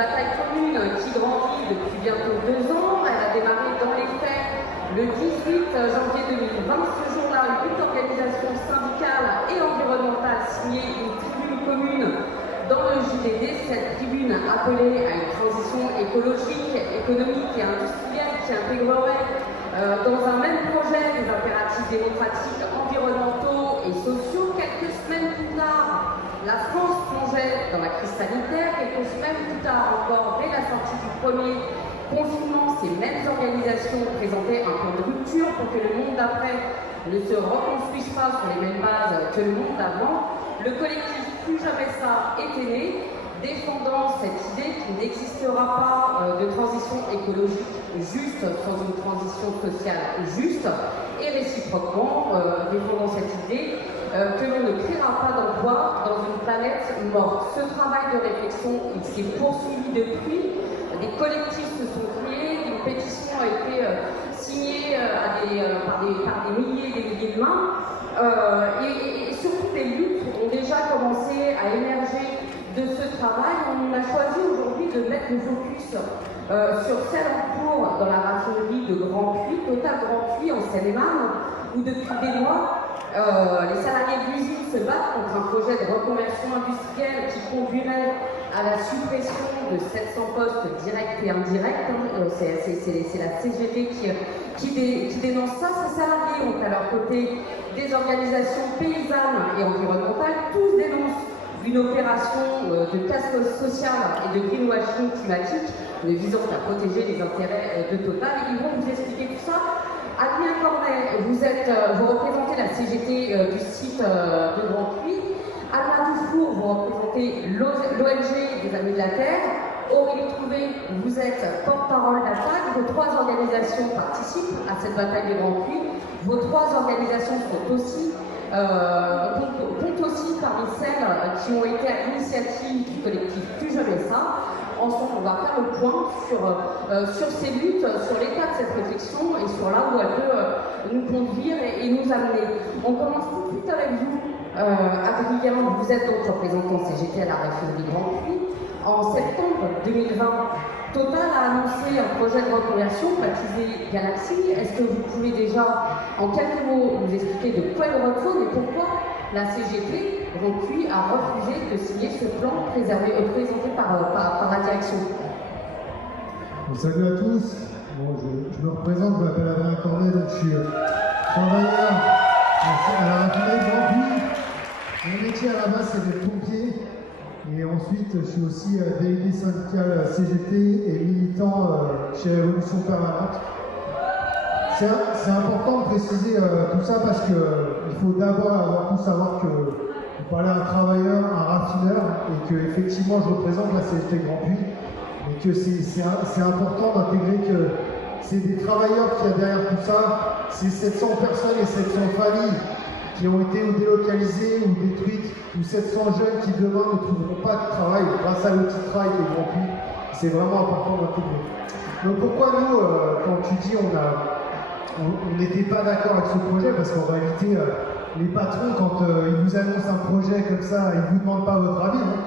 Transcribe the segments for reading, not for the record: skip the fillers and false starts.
bataille commune qui grandit depuis bientôt 2 ans. Elle a démarré dans les faits le 18 janvier 2020. Ce jour-là, 8 organisations syndicales et environnementales signaient une tribune commune dans le JDD. Cette tribune appelée à une transition écologique, économique et industrielle qui intégrerait dans un même projet des impératifs démocratiques, environnementaux et sociaux. Quelques semaines plus tard, la France plongeait dans la crise sanitaire. Quelques semaines plus tard encore, dès la sortie du premier confinement, ces mêmes organisations présentaient un plan de rupture pour que le monde d'après ne se reconstruise pas sur les mêmes bases que le monde d'avant. Le collectif Plus Jamais Ça était né, défendant cette idée qu'il n'existera pas de transition écologique juste sans une transition sociale juste, et réciproquement défendant cette idée que l'on ne créera pas d'emploi dans une planète morte. Ce travail de réflexion, il s'est poursuivi depuis. Des collectifs se sont créés, une pétition a été signée par des milliers et des milliers de mains, et surtout des luttes ont déjà commencé à émerger de ce travail. On a choisi aujourd'hui de mettre le focus sur celle en cours dans la raffinerie de Grand Puy, Total Grand Puy en Seine-et-Marne, où depuis des mois, les salariés de l'usine se battent contre un projet de reconversion industrielle qui conduirait à la suppression de 700 postes directs et indirects. C'est la CGT qui dénonce ça. Ces salariés ont à leur côté des organisations paysannes et environnementales. Tous dénoncent une opération de casse sociale et de greenwashing climatique visant à protéger les intérêts de Total. Ils vont vous expliquer tout ça. Adrien Cornet, vous représentez la CGT du site de Grand Puy. Alma Dufour, vous représentez l'ONG des Amis de la Terre. Aurélie Trouvé, vous êtes porte-parole d'ATTAC. Vos 3 organisations participent à cette bataille de Grand Puy. Vos 3 organisations comptent aussi parmi celles qui ont été à l'initiative du collectif Plus Jamais Ça. Ensemble, on va faire le point sur ces luttes, sur l'état de cette réflexion et sur là où elle peut nous conduire et nous amener. On commence tout de suite avec vous. Adrien, vous êtes donc représentant CGT à la raffinerie Grand Puy. En septembre 2020, Total a annoncé un projet de reconversion baptisé Galaxy. Est-ce que vous pouvez déjà, en quelques mots, nous expliquer de quoi il retourne et pourquoi la CGT Grand Puy a refusé de signer ce plan présenté par la direction? Bon, salut à tous. Bon, je me représente, je m'appelle Adrien Cornet, donc je suis travailleur à la raffinerie Grand Puy. Mon métier à la base, c'est d'être pompier. Et ensuite, je suis aussi délégué syndical CGT et militant chez Révolution Permanente. C'est important de préciser tout ça parce qu'il faut d'abord avant tout savoir que vous parlez à un travailleur, un raffineur, et que effectivement je représente la CGT Grand Puy, et que c'est important d'intégrer que c'est des travailleurs qu'il y a derrière tout ça, c'est 700 personnes et 700 familles qui ont été ou délocalisées ou détruites, ou 700 jeunes qui demain ne trouveront pas de travail grâce à l'outil de travail qui est Grand Puy. C'est vraiment important d'intégrer. Donc pourquoi nous, quand tu dis on n'était pas d'accord avec ce projet, parce qu'en réalité, les patrons, quand ils vous annoncent un projet comme ça, ils ne vous demandent pas votre avis. Hein.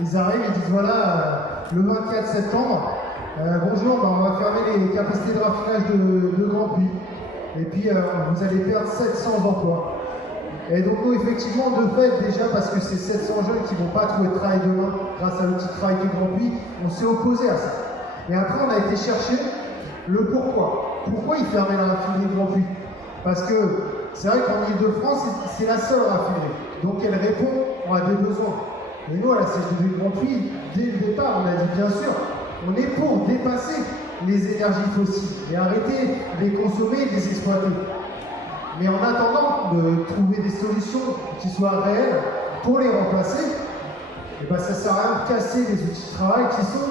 Ils arrivent, ils disent voilà, le 24 septembre, bonjour, on va fermer les capacités de raffinage de Grand Puy. Et puis, vous allez perdre 700 emplois. Et donc, nous, effectivement, de fait, déjà, parce que c'est 700 jeunes qui ne vont pas trouver de travail demain grâce à l'outil de travail qui est Grand Puy, on s'est opposé à ça. Et après, on a été chercher le pourquoi. Pourquoi ils fermaient la raffinerie de Grand Puy? Parce que c'est vrai qu'en Ile-de-France, c'est la seule raffinerie. Donc elle répond à des besoins. Et nous, à la CGT Grand Puy, dès le départ, on a dit bien sûr, on est pour dépasser les énergies fossiles et arrêter de les consommer et de les exploiter. Mais en attendant de trouver des solutions qui soient réelles pour les remplacer, et ben ça ne sert à rien de casser les outils de travail qui sont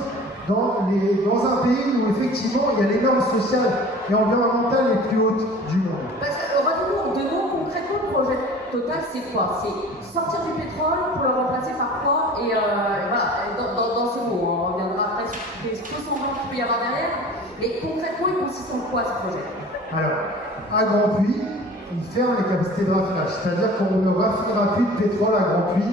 dans un pays où effectivement il y a les normes sociales et environnementales les plus hautes du monde. Parce que, en 2 mots, concrètement, le projet Total, c'est quoi? C'est sortir du pétrole pour le remplacer par quoi? Et voilà, dans ce mot, on reviendra après sur les faux semblants qu'il peut y avoir derrière. Mais concrètement, il consiste en quoi ce projet? Alors, à Grand Puy, ils ferment les capacités de raffinage. C'est-à-dire qu'on ne raffinera plus de pétrole à Grand Puy.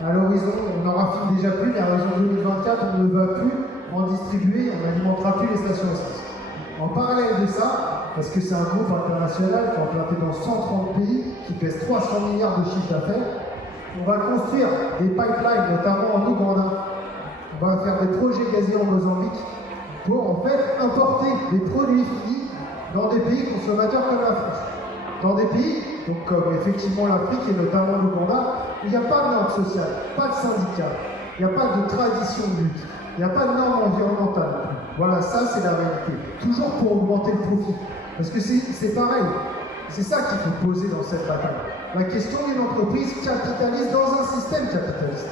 À l'horizon, on n'en raffine déjà plus, mais à l'horizon 2024, on ne va plus en distribuer, on n'alimentera plus les stations essence. En parallèle de ça, parce que c'est un groupe international qui est implanté dans 130 pays, qui pèse 300 milliards de chiffre d'affaires, on va construire des pipelines, notamment en Ouganda. On va faire des projets gaziers en Mozambique pour en fait importer des produits finis dans des pays consommateurs comme la France. Dans des pays, donc comme effectivement l'Afrique et notamment l'Ouganda, où il n'y a pas de normes sociales, pas de syndicats, il n'y a pas de tradition de lutte, il n'y a pas de normes environnementales. Voilà, ça c'est la réalité. Toujours pour augmenter le profit. Parce que c'est pareil, c'est ça qu'il faut poser dans cette bataille. La question d'une entreprise capitaliste dans un système capitaliste.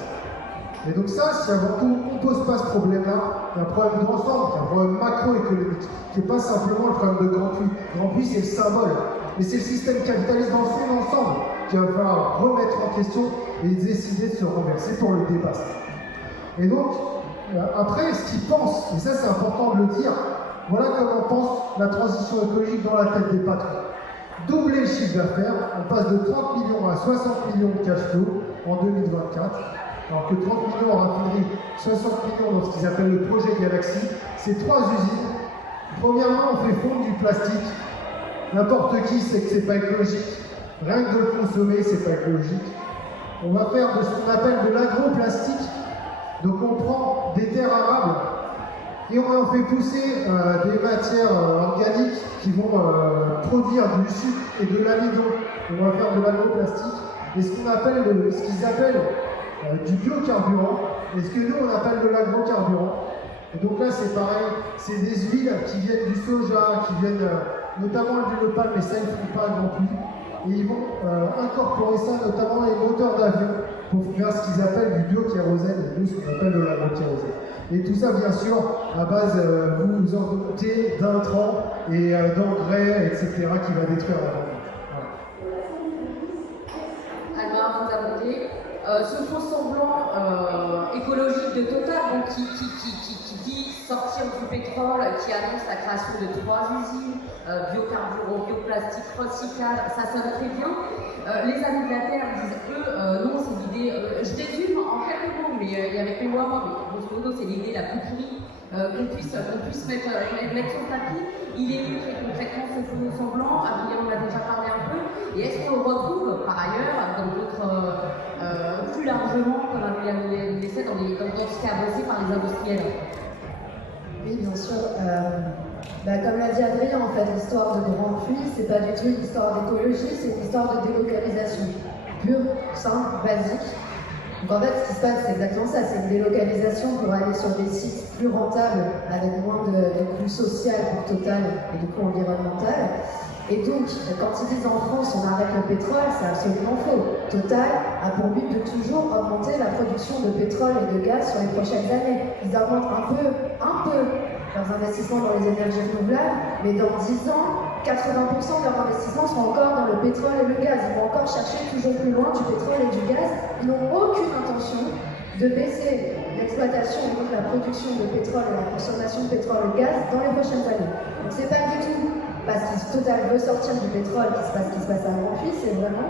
Et donc ça, si avant tout on ne pose pas ce problème-là, il y a un problème d'ensemble, un problème macroéconomique, qui n'est pas simplement le problème de Grand Puy. Grand Puy, c'est le symbole. Mais c'est le système capitaliste dans son ensemble qui va falloir remettre en question et décider de se renverser pour le dépasser. Et donc, après, ce qu'ils pensent, et ça c'est important de le dire, voilà comment pense la transition écologique dans la tête des patrons. Doubler le chiffre d'affaires, on passe de 30 millions à 60 millions de cash flow en 2024, alors que 30 millions en raffinerie, 60 millions dans ce qu'ils appellent le projet Galaxy, c'est 3 usines. Premièrement, on fait fondre du plastique. N'importe qui sait que c'est pas écologique. Rien que de le consommer, c'est pas écologique. On va faire de ce qu'on appelle de l'agroplastique. Donc on prend des terres arables et on en fait pousser des matières organiques qui vont produire du sucre et de l'amidon. On va faire de l'agroplastique et ce qu'ils appellent du biocarburant et ce que nous on appelle de l'agrocarburant. Et donc là c'est pareil, c'est des huiles qui viennent du soja, qui viennent notamment l'huile de palme, mais ça ils ne font pas non plus. Et ils vont incorporer ça notamment dans les moteurs d'avion pour faire ce qu'ils appellent du biokérosène et nous ce qu'on appelle de l'agro-kérosène. Et tout ça bien sûr à base, vous en doutez, d'intrants et d'engrais, etc. qui va détruire la planète. Voilà. Alors vous avez dit, ce faux semblant écologique de Total, donc qui dit sortir du pétrole, qui annonce la création de 3 usines, biocarburants, bioplastique, recyclable, ça sonne très bien. Les amis de la Terre disent eux, non, c'est l'idée, je résume en quelques mots, mais avec mes mots, mais grosso modo, c'est l'idée la plus pourrie qu'on puisse mettre sur le tapis. Il est mieux très concrètement ce faux semblant, Adrien en a déjà parlé un peu, et est-ce qu'on retrouve par ailleurs dans d'autres, plus largement, comme Adrien l'essaie, dans ce qui est avancé par les industriels? Oui, bien sûr. Comme l'a dit Adrien, en fait, l'histoire de Grand Puy, c'est pas du tout une histoire d'écologie, c'est une histoire de délocalisation. Pure, simple, basique. Donc en fait, ce qui se passe, c'est exactement ça, c'est une délocalisation pour aller sur des sites plus rentables, avec moins de coûts sociaux pour Total et de coûts environnementaux. Et donc, quand ils disent en France on arrête le pétrole, c'est absolument faux. Total a pour but de toujours augmenter la production de pétrole et de gaz sur les prochaines années. Ils augmentent un peu leurs investissements dans les énergies renouvelables, mais dans 10 ans, 80% de leurs investissements seront encore dans le pétrole et le gaz. Ils vont encore chercher toujours plus loin du pétrole et du gaz. Ils n'ont aucune intention de baisser l'exploitation et donc la production de pétrole et la consommation de pétrole et de gaz dans les prochaines années. Donc c'est pas du tout parce que Total veut sortir du pétrole qui se passe à Grand Puy, c'est vraiment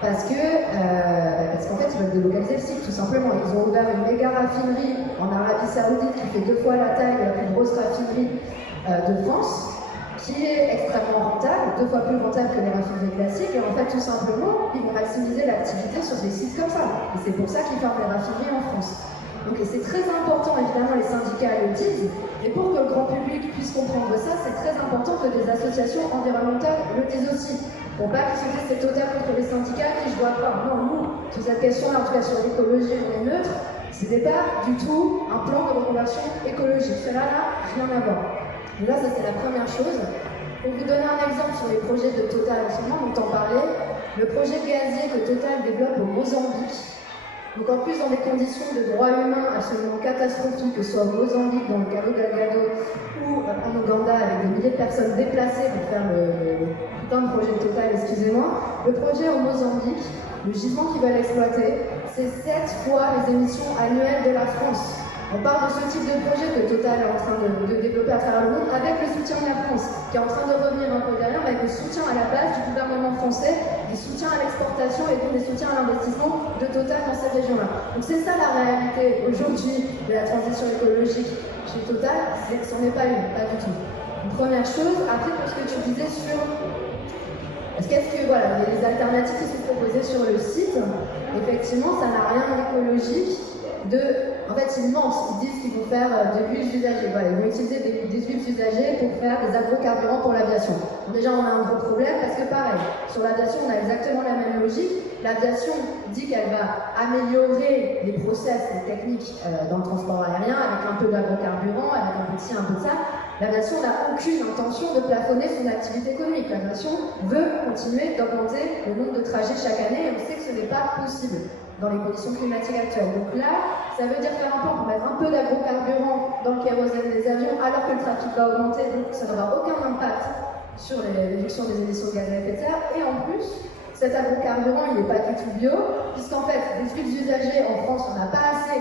parce qu'en fait ils veulent délocaliser le site tout simplement. Ils ont ouvert une méga raffinerie en Arabie Saoudite qui fait 2 fois la taille de la plus grosse raffinerie de France, qui est extrêmement rentable, 2 fois plus rentable que les raffineries classiques, et en fait tout simplement ils vont maximiser l'activité sur des sites comme ça. Et c'est pour ça qu'ils ferment les raffineries en France. Donc c'est très important, évidemment les syndicats le disent, et pour que le grand public puisse comprendre ça, c'est très important que des associations environnementales le disent aussi. Pour pas qu'ils se disent c'est Total contre les syndicats qui je dois pas. Non, nous, sur cette question-là, en tout cas sur l'écologie, on est neutre, ce n'est pas du tout un plan de reconversion écologique. Cela n'a rien à voir. Donc là, ça c'est la première chose. Pour vous donner un exemple sur les projets de Total en ce moment, on t'en parlait, le projet gazier que Total développe au Mozambique. Donc en plus dans des conditions de droits humains absolument catastrophiques, que ce soit au Mozambique, dans le Cabo Delgado ou en Ouganda, avec des milliers de personnes déplacées pour faire le putain de projet de Total, excusez-moi, le projet au Mozambique, le gisement qu'ils veulent exploiter, c'est 7 fois les émissions annuelles de la France. On parle de ce type de projet que Total est en train de développer à travers le monde avec le soutien de la France, qui est en train de revenir un peu derrière, avec le soutien à la base du gouvernement français, des soutiens à l'exportation et donc des soutiens à l'investissement de Total dans ces régions-là. Donc c'est ça la réalité aujourd'hui de la transition écologique chez Total, c'en est pas une, pas du tout. Une première chose, après pour ce que tu disais sur qu'est-ce que voilà, les alternatives qui sont proposées sur le site, effectivement, ça n'a rien d'écologique. En fait, ils mentent, ils disent qu'ils vont faire de l'huile usagée. Voilà, ils vont utiliser des huiles usagées pour faire des agrocarburants pour l'aviation. Bon, déjà, on a un gros problème parce que pareil, sur l'aviation, on a exactement la même logique. L'aviation dit qu'elle va améliorer les process, les techniques dans le transport aérien avec un peu d'agrocarburant, avec un peu de ci, un peu de ça. L'aviation n'a aucune intention de plafonner son activité économique. L'aviation veut continuer d'augmenter le nombre de trajets chaque année et on sait que ce n'est pas possible dans les conditions climatiques actuelles. Donc là, ça veut dire faire un plan pour mettre un peu d'agrocarburant dans le kérosène des avions alors que le trafic va augmenter, donc ça n'aura aucun impact sur les réductions des émissions de gaz à effet de serre. Et en plus, cet agrocarburant, il n'est pas du tout bio, puisqu'en fait, des huiles usagées en France, on n'a pas assez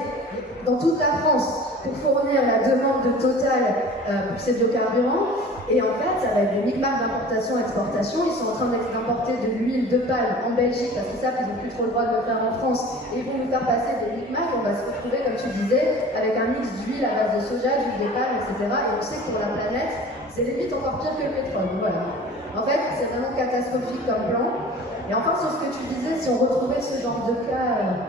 dans toute la France pour fournir la demande de Total pour ces biocarburants. Et en fait, ça va être des micmacs d'importation-exportation. Ils sont en train d'importer de l'huile de palme en Belgique parce qu'ils savent qu'ils n'ont plus trop le droit de le faire en France. Et ils vont nous faire passer des micmacs. On va se retrouver, comme tu disais, avec un mix d'huile à base de soja, d'huile de palme, etc. Et on sait que pour la planète, c'est limite encore pire que le pétrole. Voilà. En fait, c'est vraiment catastrophique comme plan. Et enfin, sur ce que tu disais, si on retrouvait ce genre de cas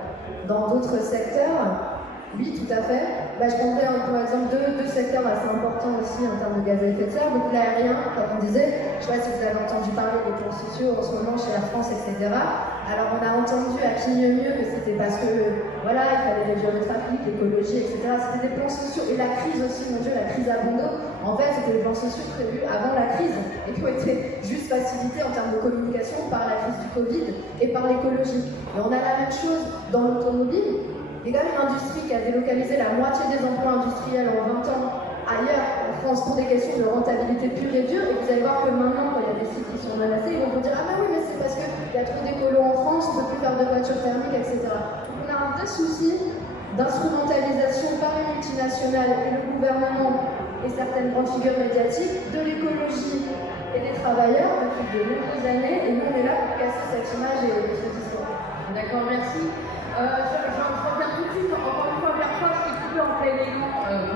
dans d'autres secteurs, oui, tout à fait. Je prendrais pour exemple deux secteurs assez importants aussi en termes de gaz à effet de serre. Donc l'aérien, comme on disait, je ne sais pas si vous avez entendu parler des plans sociaux en ce moment chez Air France, etc. Alors on a entendu à qui mieux que c'était parce que voilà, il fallait réduire le trafic, l'écologie, etc. C'était des plans sociaux. Et la crise aussi, mon Dieu, la crise à Bordeaux, en fait, c'était des plans sociaux prévus avant la crise et qui ont été juste facilités en termes de communication par la crise du Covid et par l'écologie. Et on a la même chose dans l'automobile. Il y a quand même une industrie qui a délocalisé la moitié des emplois industriels en 20 ans ailleurs en France pour des questions de rentabilité pure et dure. Et vous allez voir que maintenant, quand il y a des sites qui sont menacés, ils vont vous dire « Ah ben oui, mais c'est parce qu'il y a trop d'écolos en France, on ne peut plus faire de voitures thermiques, etc. » Donc on a un vrai souci d'instrumentalisation par les multinationales et le gouvernement et certaines grandes figures médiatiques de l'écologie et des travailleurs depuis de nombreuses années. Et nous, on est là pour casser cette image et ce discours. D'accord, merci. Je reviens tout de suite, encore une fois, vers toi, je t'ai coupé en plein élan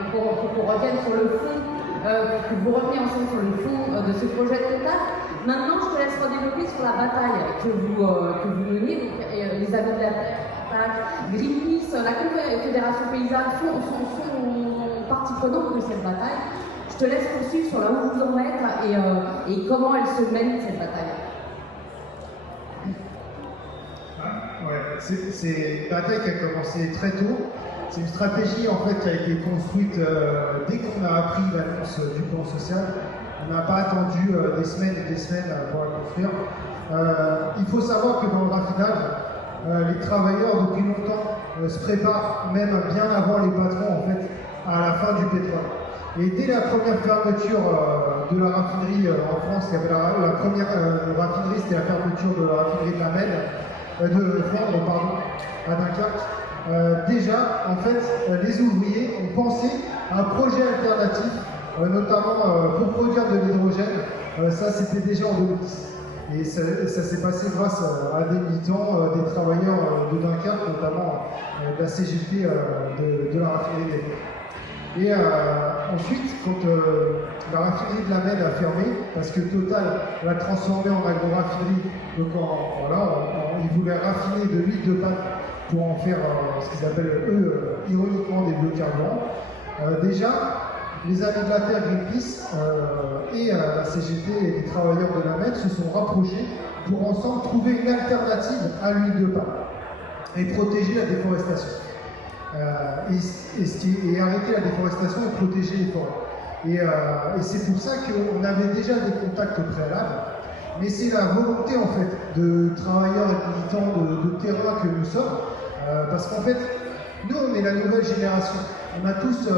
pour qu'on revienne sur le fond, que vous reveniez ensemble sur le fond de ce projet de Total. Maintenant, je te laisse redévelopper sur la bataille que vous menez, donc, les Amis de la Terre, Greenpeace, la Confédération Paysanne sont partie prenante de cette bataille. Je te laisse poursuivre sur là où vous en êtes et comment elle se mène, cette bataille. Ouais, c'est une bataille qui a commencé très tôt. C'est une stratégie en fait qui a été construite dès qu'on a appris l'annonce du plan social. On n'a pas attendu des semaines et des semaines pour la construire. Il faut savoir que dans le raffinage, les travailleurs depuis longtemps se préparent même bien avant les patrons en fait à la fin du pétrole. Et dès la première fermeture de la raffinerie en France, il y avait la première raffinerie, c'était la fermeture de la raffinerie de la Mède. De Flandre, pardon, à Dunkerque. Déjà, en fait, les ouvriers ont pensé à un projet alternatif, notamment pour produire de l'hydrogène. Ça, c'était déjà en 2010. Et ça s'est passé grâce à des militants, des travailleurs de Dunkerque, notamment de la CGT de la raffinerie des Mèdes. Et ensuite, quand la raffinerie de la Mède a fermé, parce que Total l'a transformée en agro-raffinerie, donc ils voulaient raffiner de l'huile de palme pour en faire ce qu'ils appellent, eux, ironiquement des biocarburants. Déjà, les Amis de la Terre, Greenpeace et la CGT et les travailleurs de la Mède se sont rapprochés pour ensemble trouver une alternative à l'huile de palme et protéger la déforestation. Et arrêter la déforestation et protéger les forêts. Et c'est pour ça qu'on avait déjà des contacts préalables, mais c'est la volonté en fait de travailleurs et militants de terrain que nous sommes, parce qu'en fait, nous on est la nouvelle génération. On a tous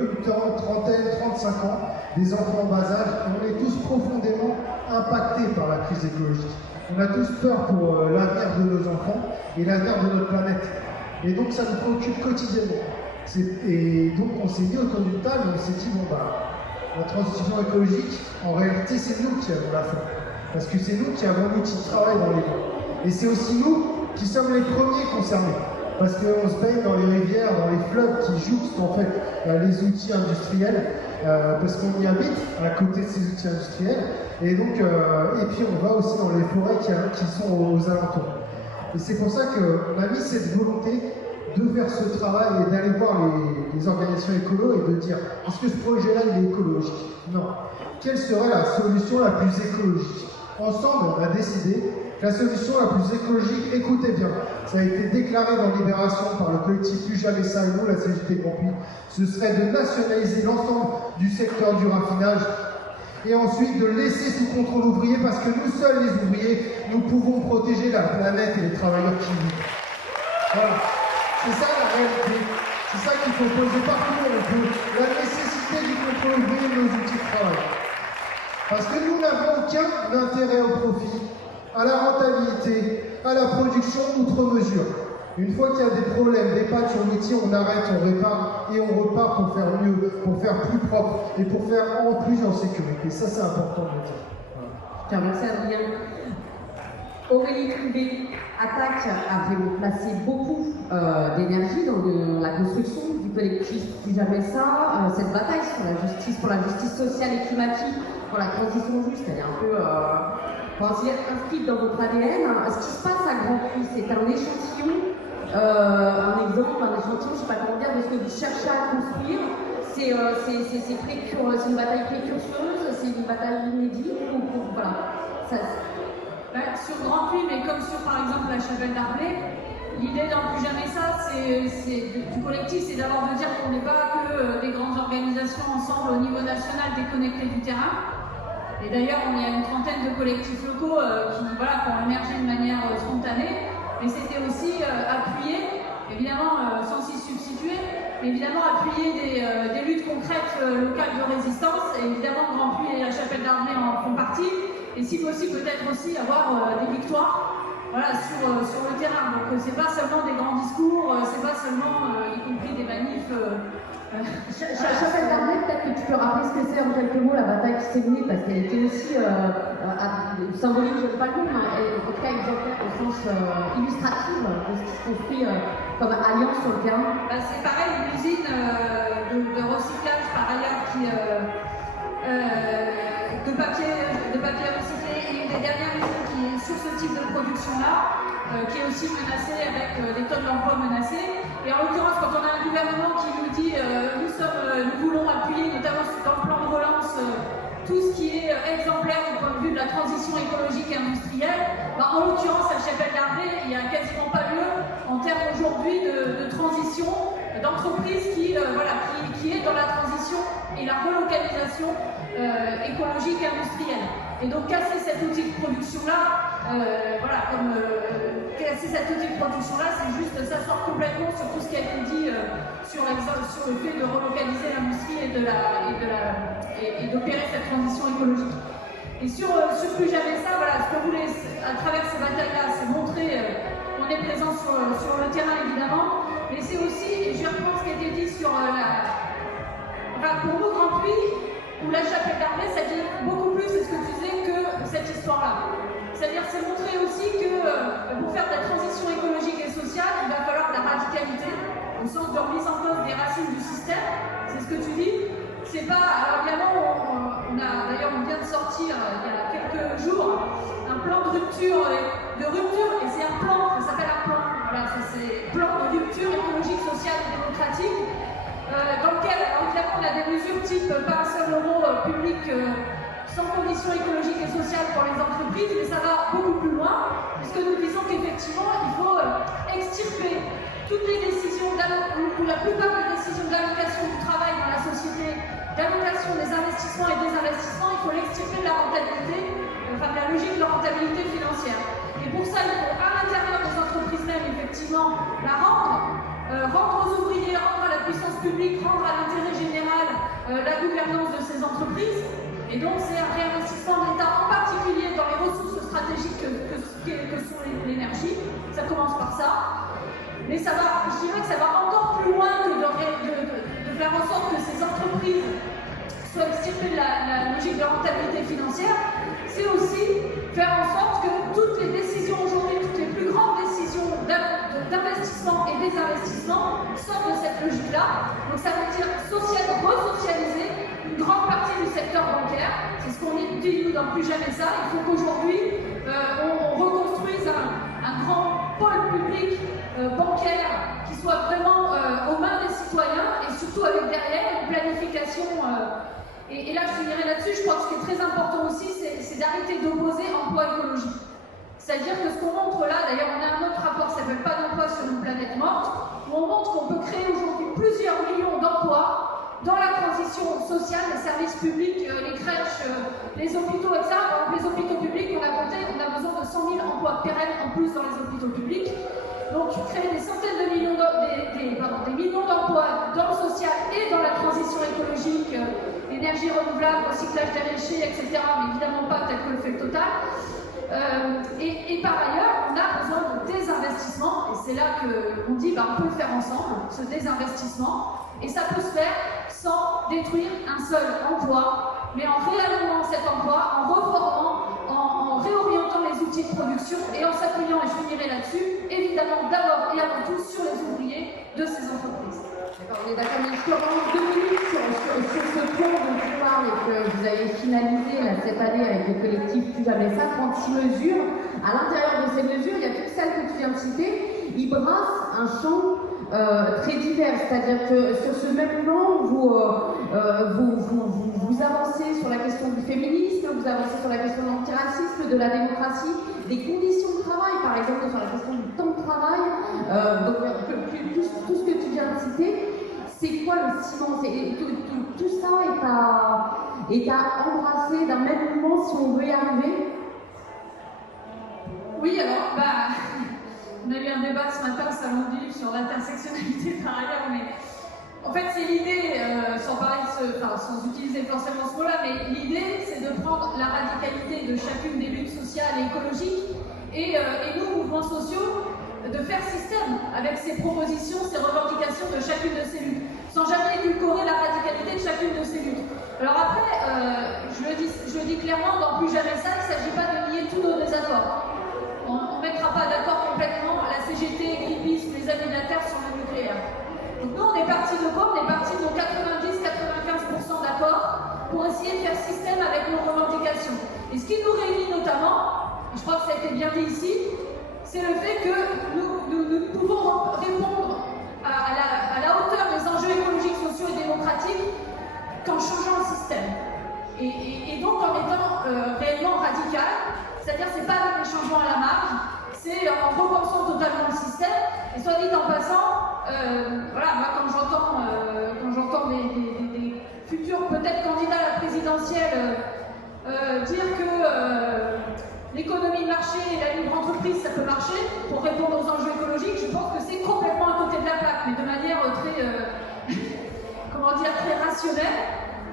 une trentaine, 35 ans, des enfants en bas âge, et on est tous profondément impactés par la crise écologique. On a tous peur pour l'avenir de nos enfants et l'avenir de notre planète. Et donc ça nous préoccupe quotidiennement. Et donc on s'est mis autour d'une table et on s'est dit, bon bah, la transition écologique, en réalité c'est nous qui avons la faire. Parce que c'est nous qui avons l'outil de travail dans les mains. Et c'est aussi nous qui sommes les premiers concernés. parce qu'on se baigne dans les rivières, dans les fleuves qui jouxtent en fait les outils industriels, parce qu'on y habite à côté de ces outils industriels, et donc, et puis on va aussi dans les forêts qui sont aux alentours. Et c'est pour ça qu'on a mis cette volonté de faire ce travail et d'aller voir les organisations écolo et de dire est-ce que ce projet-là il est écologique? Non. Quelle serait la solution la plus écologique? Ensemble, on a décidé que la solution la plus écologique, écoutez bien, ça a été déclaré dans Libération par le collectif Plus Jamais Ça et nous, la CGT Grand Puy, ce serait de nationaliser l'ensemble du secteur du raffinage et ensuite de laisser sous contrôle ouvrier parce que nous seuls les ouvriers, nous pouvons protéger la planète et les travailleurs qui vivent. Voilà. C'est ça la réalité. C'est ça qu'il faut poser partout où on peut. La nécessité du contrôle ouvrier de nos outils de travail. Parce que nous n'avons aucun intérêt au profit, à la rentabilité, à la production outre mesure. Une fois qu'il y a des problèmes, des pannes sur l'outil, on arrête, on répare et on repart pour faire mieux, pour faire plus propre et pour faire en plus en sécurité. Ça, c'est important de le dire. Voilà. Je te remercie, Adrien. Aurélie Privé, Attaque avait placé beaucoup d'énergie dans la construction du collectif Plus Jamais Ça. Cette bataille sur la justice, pour la justice sociale et climatique, pour la transition juste, elle est un peu inscrite dans votre ADN. Ce qui se passe à Grand Puy, c'est un échantillon, un exemple, un échantillon, je ne sais pas comment dire, de ce que vous cherchez à construire. C'est une bataille précurseuse, c'est une bataille inédite, voilà. Sur Grand Puy, mais comme sur par exemple la Chapelle d'Arblay, l'idée dans Plus Jamais Ça, du collectif, c'est d'abord de dire qu'on n'est pas que des grandes organisations ensemble au niveau national déconnectées du terrain. Et d'ailleurs, il y a une trentaine de collectifs locaux qui ont émergé de manière spontanée, mais c'était aussi appuyer, évidemment sans s'y substituer, mais évidemment appuyer des luttes concrètes locales de résistance, et évidemment Grand Puy et la Chapelle d'Arblay en font partie. Et si possible, peut-être aussi avoir des victoires sur le terrain. Donc c'est pas seulement des grands discours, c'est pas seulement, y compris des manifs. Chapelle d'Arblay, peut-être que tu peux rappeler ce que c'est en quelques mots la bataille qui s'est menée, parce qu'elle était aussi symbolique, je ne sais pas le mot, mais en tout cas exemplaire au sens illustratif de ce qui se construit comme alliance sur le terrain. C'est pareil, une usine de recyclage par ailleurs de papier recyclé, et une des dernières usines qui est sur ce type de production-là, qui est aussi menacée avec des tonnes d'emplois menacés. Et en l'occurrence, quand on a un gouvernement qui nous dit nous voulons appuyer, notamment dans le plan de relance, tout ce qui est exemplaire du point de vue de la transition écologique et industrielle, en l'occurrence, à Chapelle d'Arblay, il n'y a quasiment pas lieu en termes aujourd'hui de transition, d'entreprise qui est dans la transition et la relocalisation écologique et industrielle. Et donc casser cet outil de production-là, casser cet outil de production-là, c'est juste s'asseoir complètement sur tout ce qui a été dit sur le fait de relocaliser l'industrie et d'opérer cette transition écologique. Et sur Plus Jamais Ça, ce qu'on voulait à travers ces batailles-là, c'est montrer qu'on est présent sur le terrain évidemment, mais c'est aussi, et je reprends ce qui a été dit sur pour nous, Grand Puy, ou la Chapelle d'Arblay, ça dit beaucoup plus, c'est ce que tu disais, que cette histoire-là. C'est-à-dire, c'est montrer aussi que pour faire de la transition écologique et sociale, il va falloir de la radicalité, au sens de remise en cause des racines du système, c'est ce que tu dis. C'est pas, alors évidemment, on vient de sortir, il y a quelques jours, un plan de rupture, et c'est un plan, ça s'appelle un plan, c'est plan de rupture écologique, sociale et démocratique, dans lequel, évidemment, on a des mesures type pas un seul euro public sans conditions écologiques et sociales pour les entreprises, mais ça va beaucoup plus loin, puisque nous disons qu'effectivement, il faut extirper toutes les décisions, ou la plupart des décisions d'allocation du travail dans la société, d'allocation des investissements et des investissements, il faut l'extirper de la rentabilité, de la logique de la rentabilité financière. Et pour ça, il faut à l'intérieur des entreprises même, effectivement, la rendre aux ouvriers, rendre à la puissance publique, rendre à l'intérêt général la gouvernance de ces entreprises. Et donc c'est un réinvestissement de l'État, en particulier dans les ressources stratégiques que sont l'énergie. Ça commence par ça. Mais je dirais que ça va encore plus loin que de faire en sorte que ces entreprises soient extirpées de la logique de rentabilité financière. C'est aussi faire en sorte que toutes les décisions aujourd'hui, toutes les plus grandes décisions d'investissement et des d'investissement sort de cette logique-là. Donc ça veut dire resocialiser une grande partie du secteur bancaire. C'est ce qu'on dit nous dans Plus Jamais ça. Il faut qu'aujourd'hui on reconstruise un grand pôle public bancaire qui soit vraiment aux mains des citoyens et surtout avec derrière une planification. Et là, je finirai là-dessus. Je crois que ce qui est très important aussi, c'est d'arrêter d'opposer emploi écologique. C'est-à-dire que ce qu'on montre là, d'ailleurs, on a un autre rapport qui s'appelle Pas d'emploi sur une planète morte, où on montre qu'on peut créer aujourd'hui plusieurs millions d'emplois dans la transition sociale, les services publics, les crèches, les hôpitaux, etc. Par exemple, les hôpitaux publics, on a compté qu'on a besoin de 100 000 emplois pérennes en plus dans les hôpitaux publics. Donc, créer des centaines de millions des millions d'emplois dans le social et dans la transition écologique, énergie renouvelable, recyclage des déchets, etc. Mais évidemment pas tel que le fait Total. Et par ailleurs, on a besoin de désinvestissement, et c'est là qu'on dit on peut le faire ensemble, ce désinvestissement, et ça peut se faire sans détruire un seul emploi, mais en réallumant cet emploi, en reformant, en réorientant les outils de production et en s'appuyant, et je finirai là-dessus, évidemment d'abord et avant tout sur les ouvriers de ces entreprises. D'accord, on est d'accord, mais je peux prendre 2 minutes sur ce plan dont tu parles et que vous avez finalisé là, cette année avec le collectif Plus Jamais ça, 36 mesures. À l'intérieur de ces mesures, il y a toutes celles que tu viens de citer. Ils brassent un champ très divers, c'est-à-dire que sur ce même plan, vous avancez sur la question du féminisme, vous avancez sur la question de l'antiracisme, de la démocratie, des conditions de travail, par exemple sur la question du temps de travail, donc tout ce que tu viens de citer. C'est quoi le ciment? Tout ça est à embrasser d'un même mouvement si on veut y arriver? Oui, alors, on a eu un débat ce matin au Salon du Livre sur l'intersectionnalité par ailleurs, mais en fait, c'est l'idée, sans utiliser forcément ce mot-là, mais l'idée, c'est de prendre la radicalité de chacune des luttes sociales et écologiques et nous, mouvements sociaux, de faire système avec ces propositions, ces revendications de chacune de ces luttes, sans jamais édulcorer la radicalité de chacune de ces luttes. Alors après, je le dis clairement, dans Plus Jamais ça, il ne s'agit pas de nier tous nos désaccords. On ne mettra pas d'accord complètement la CGT, Greenpeace ou les Amis de la Terre sur le nucléaire. Donc nous, on est parti de quoi? On est parti de 90-95% d'accords pour essayer de faire système avec nos revendications. Et ce qui nous réunit notamment, et je crois que ça a été bien dit ici, c'est le fait que nous pouvons répondre à la hauteur des enjeux écologiques, sociaux et démocratiques qu'en changeant le système. Et donc en étant réellement radical, c'est-à-dire c'est pas avec des changements à la marge, c'est en repensant totalement le système. Et soit dit en passant, moi quand j'entends des futurs peut-être candidats à la présidentielle dire que l'économie de marché et la libre entreprise, ça peut marcher pour répondre aux enjeux écologiques, je pense que c'est complètement à côté de la plaque, mais de manière très, très rationnelle.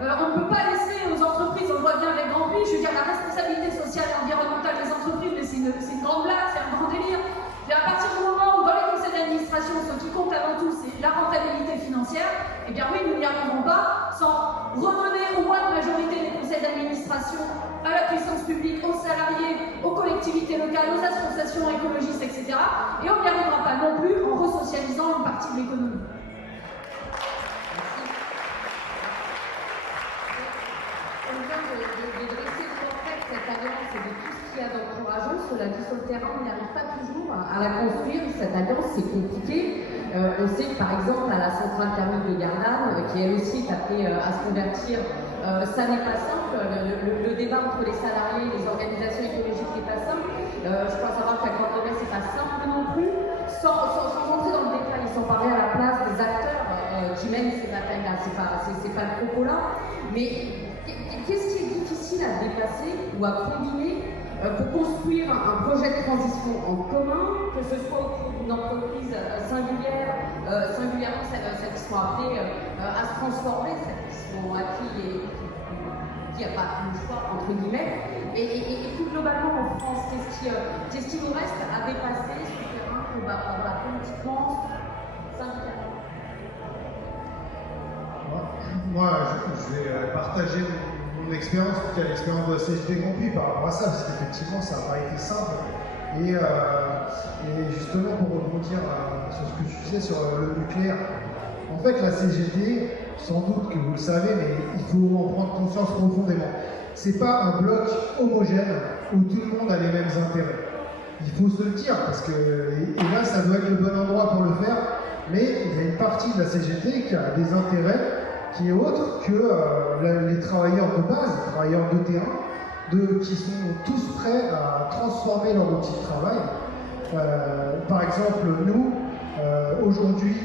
On ne peut pas laisser aux entreprises, on le voit bien avec Grand Prix, je veux dire la responsabilité sociale et environnementale des entreprises, mais c'est une grande blague, c'est un grand délire. Et à partir du moment où dans les conseils d'administration, ce qui compte avant tout, c'est la rentabilité financière, eh bien oui, nous n'y arriverons pas sans redonner au moins la majorité des conseils d'administration à la puissance publique, aux salariés, aux collectivités locales, aux associations écologistes, etc. Et on n'y arrivera pas non plus en resocialisant une partie de l'économie. On vient de dresser le portrait de cette alliance et de tout ce qu'il y a d'encourageant. Cela dit, sur le terrain, on n'arrive pas toujours à la construire. Cette alliance, c'est compliqué. On sait que, par exemple, à la centrale thermique de Gardanne, qui elle aussi est appelée à se convertir, ça n'est pas simple. Le débat entre les salariés et les organisations écologiques n'est pas simple. Je crois savoir qu'à Cordemais, c'est pas simple non plus. Sans entrer dans le détail, sans parler à la place des acteurs qui mènent ces batailles-là, c'est pas le propos là. Mais qu'est-ce qui est difficile à dépasser ou à combiner pour construire un projet de transition en commun, que ce soit autour d'une entreprise singulière, singulièrement celles qui sont appelées à se transformer, celles qui sont acquises et qui n'ont pas le choix, entre guillemets, et plus globalement en France, qu'est-ce qui nous reste à dépasser sur le terrain qu'on va politiquement singulièrement? Moi, je vais partager mon expérience, en tout cas l'expérience de la CGT Grand Prix par rapport à ça, parce qu'effectivement, ça n'a pas été simple. Et justement, pour rebondir sur ce que tu disais sur le nucléaire, en fait, la CGT, sans doute que vous le savez, mais il faut en prendre conscience profondément. C'est pas un bloc homogène où tout le monde a les mêmes intérêts. Il faut se le dire, parce que, et là, ça doit être le bon endroit pour le faire, mais il y a une partie de la CGT qui a des intérêts qui est autre que les travailleurs de base, les travailleurs de terrain, qui sont tous prêts à transformer leur outil de travail. Par exemple, nous, aujourd'hui,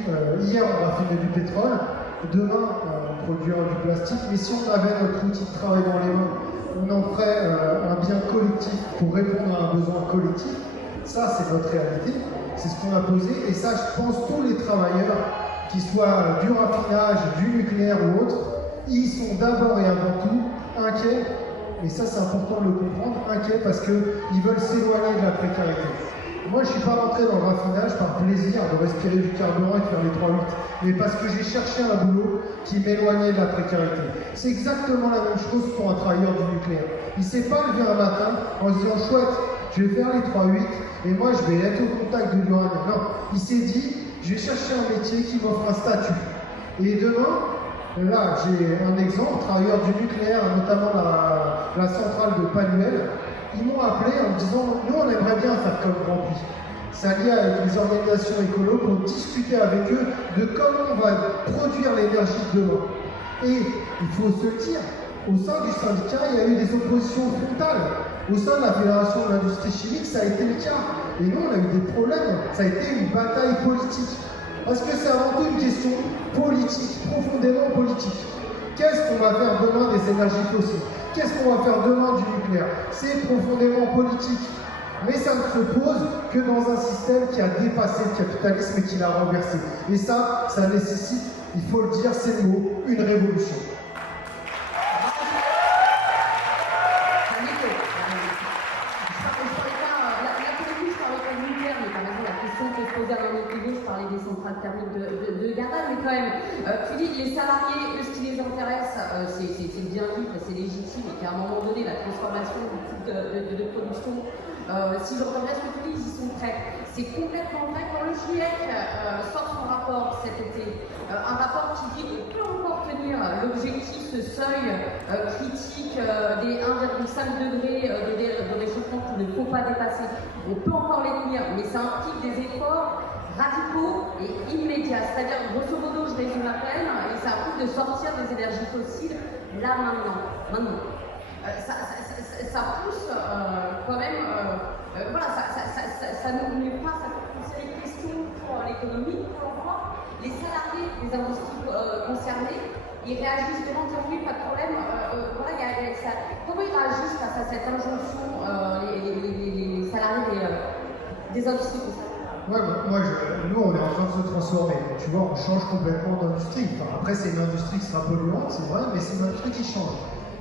hier on raffinait du pétrole, demain on produira du plastique, mais si on avait notre outil de travail dans les mains, on en ferait un bien collectif pour répondre à un besoin collectif. Ça, c'est notre réalité, c'est ce qu'on a posé, et ça, je pense, tous les travailleurs, qu'ils soient du raffinage, du nucléaire ou autre, ils sont d'abord et avant tout inquiets, et ça c'est important de le comprendre, inquiets parce qu'ils veulent s'éloigner de la précarité. Moi, je ne suis pas rentré dans le raffinage par plaisir de respirer du carburant et de faire les 3-8, mais parce que j'ai cherché un boulot qui m'éloignait de la précarité. C'est exactement la même chose pour un travailleur du nucléaire. Il ne s'est pas levé un matin en se disant « chouette, je vais faire les 3-8 et moi je vais être au contact de l'uranium ». Non, il s'est dit « je vais chercher un métier qui m'offre un statut ». Et demain, là, j'ai un exemple, travailleur du nucléaire, notamment la centrale de Paluel. Ils m'ont appelé en me disant « nous, on aimerait bien faire comme Grand Puy ». S'allier avec les organisations écolo pour discuter avec eux de comment on va produire l'énergie de demain. Et il faut se le dire, au sein du syndicat, il y a eu des oppositions frontales. Au sein de la Fédération de l'industrie chimique, ça a été le cas. Et nous, on a eu des problèmes. Ça a été une bataille politique. Parce que c'est avant tout une question politique, profondément politique. Qu'est-ce qu'on va faire demain des énergies fossiles? Qu'est-ce qu'on va faire demain du nucléaire? C'est profondément politique. Mais ça ne se pose que dans un système qui a dépassé le capitalisme et qui l'a renversé. Et ça nécessite, il faut le dire, c'est le mot, une révolution. Je parlais des centrales thermiques de Gardanne, mais quand même, tu dis les salariés, eux, ce qui les intéresse, c'est bien vivre, c'est légitime, et qu'à un moment donné, la transformation du type de production, si j'entends bien ce que tu dis, ils y sont prêts. C'est complètement vrai. Quand le GIEC sort son rapport cet été, un rapport qui dit qu'on peut encore tenir l'objectif, ce seuil critique des 1,5 degrés de réchauffement qu'il ne faut pas dépasser, on peut encore les tenir, mais ça implique des efforts radicaux et immédiats. C'est-à-dire, grosso modo, je résume à peine, et ça implique de sortir des énergies fossiles là, maintenant. Ça pousse quand même, voilà, ça nous met pas, ça peut pousser les questions pour l'économie, pour l'emploi. Les salariés des industries concernées, ils réagissent devant dire oui, pas de problème. Voilà, comment ils réagissent face à cette injonction, les salariés des industries concernées? Ouais, nous, on est en train de se transformer. Tu vois, on change complètement d'industrie. Enfin, après, c'est une industrie qui sera polluante, c'est vrai, mais c'est une industrie qui change.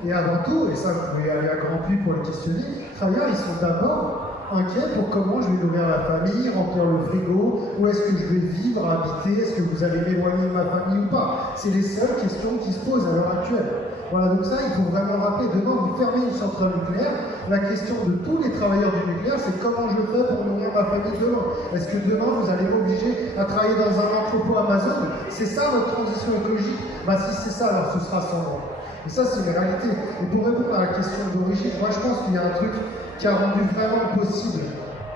Et avant tout, et ça, vous pouvez aller à Grand Puy pour le questionner, les travailleurs, ils sont d'abord inquiets pour comment je vais nourrir la famille, remplir le frigo, où est-ce que je vais vivre, habiter, est-ce que vous allez m'éloigner de ma famille ou pas? C'est les seules questions qui se posent à l'heure actuelle. Voilà, donc ça, il faut vraiment rappeler, demain, vous fermez une centrale nucléaire, la question de tous les travailleurs du nucléaire, c'est comment je fais pour nourrir ma famille demain? Est-ce que demain, vous allez m'obliger à travailler dans un entrepôt Amazon? C'est ça votre transition écologique? Bah si c'est ça, alors ce sera sans moi. Et ça, c'est une réalité. Et pour répondre à la question d'origine, moi je pense qu'il y a un truc qui a rendu vraiment possible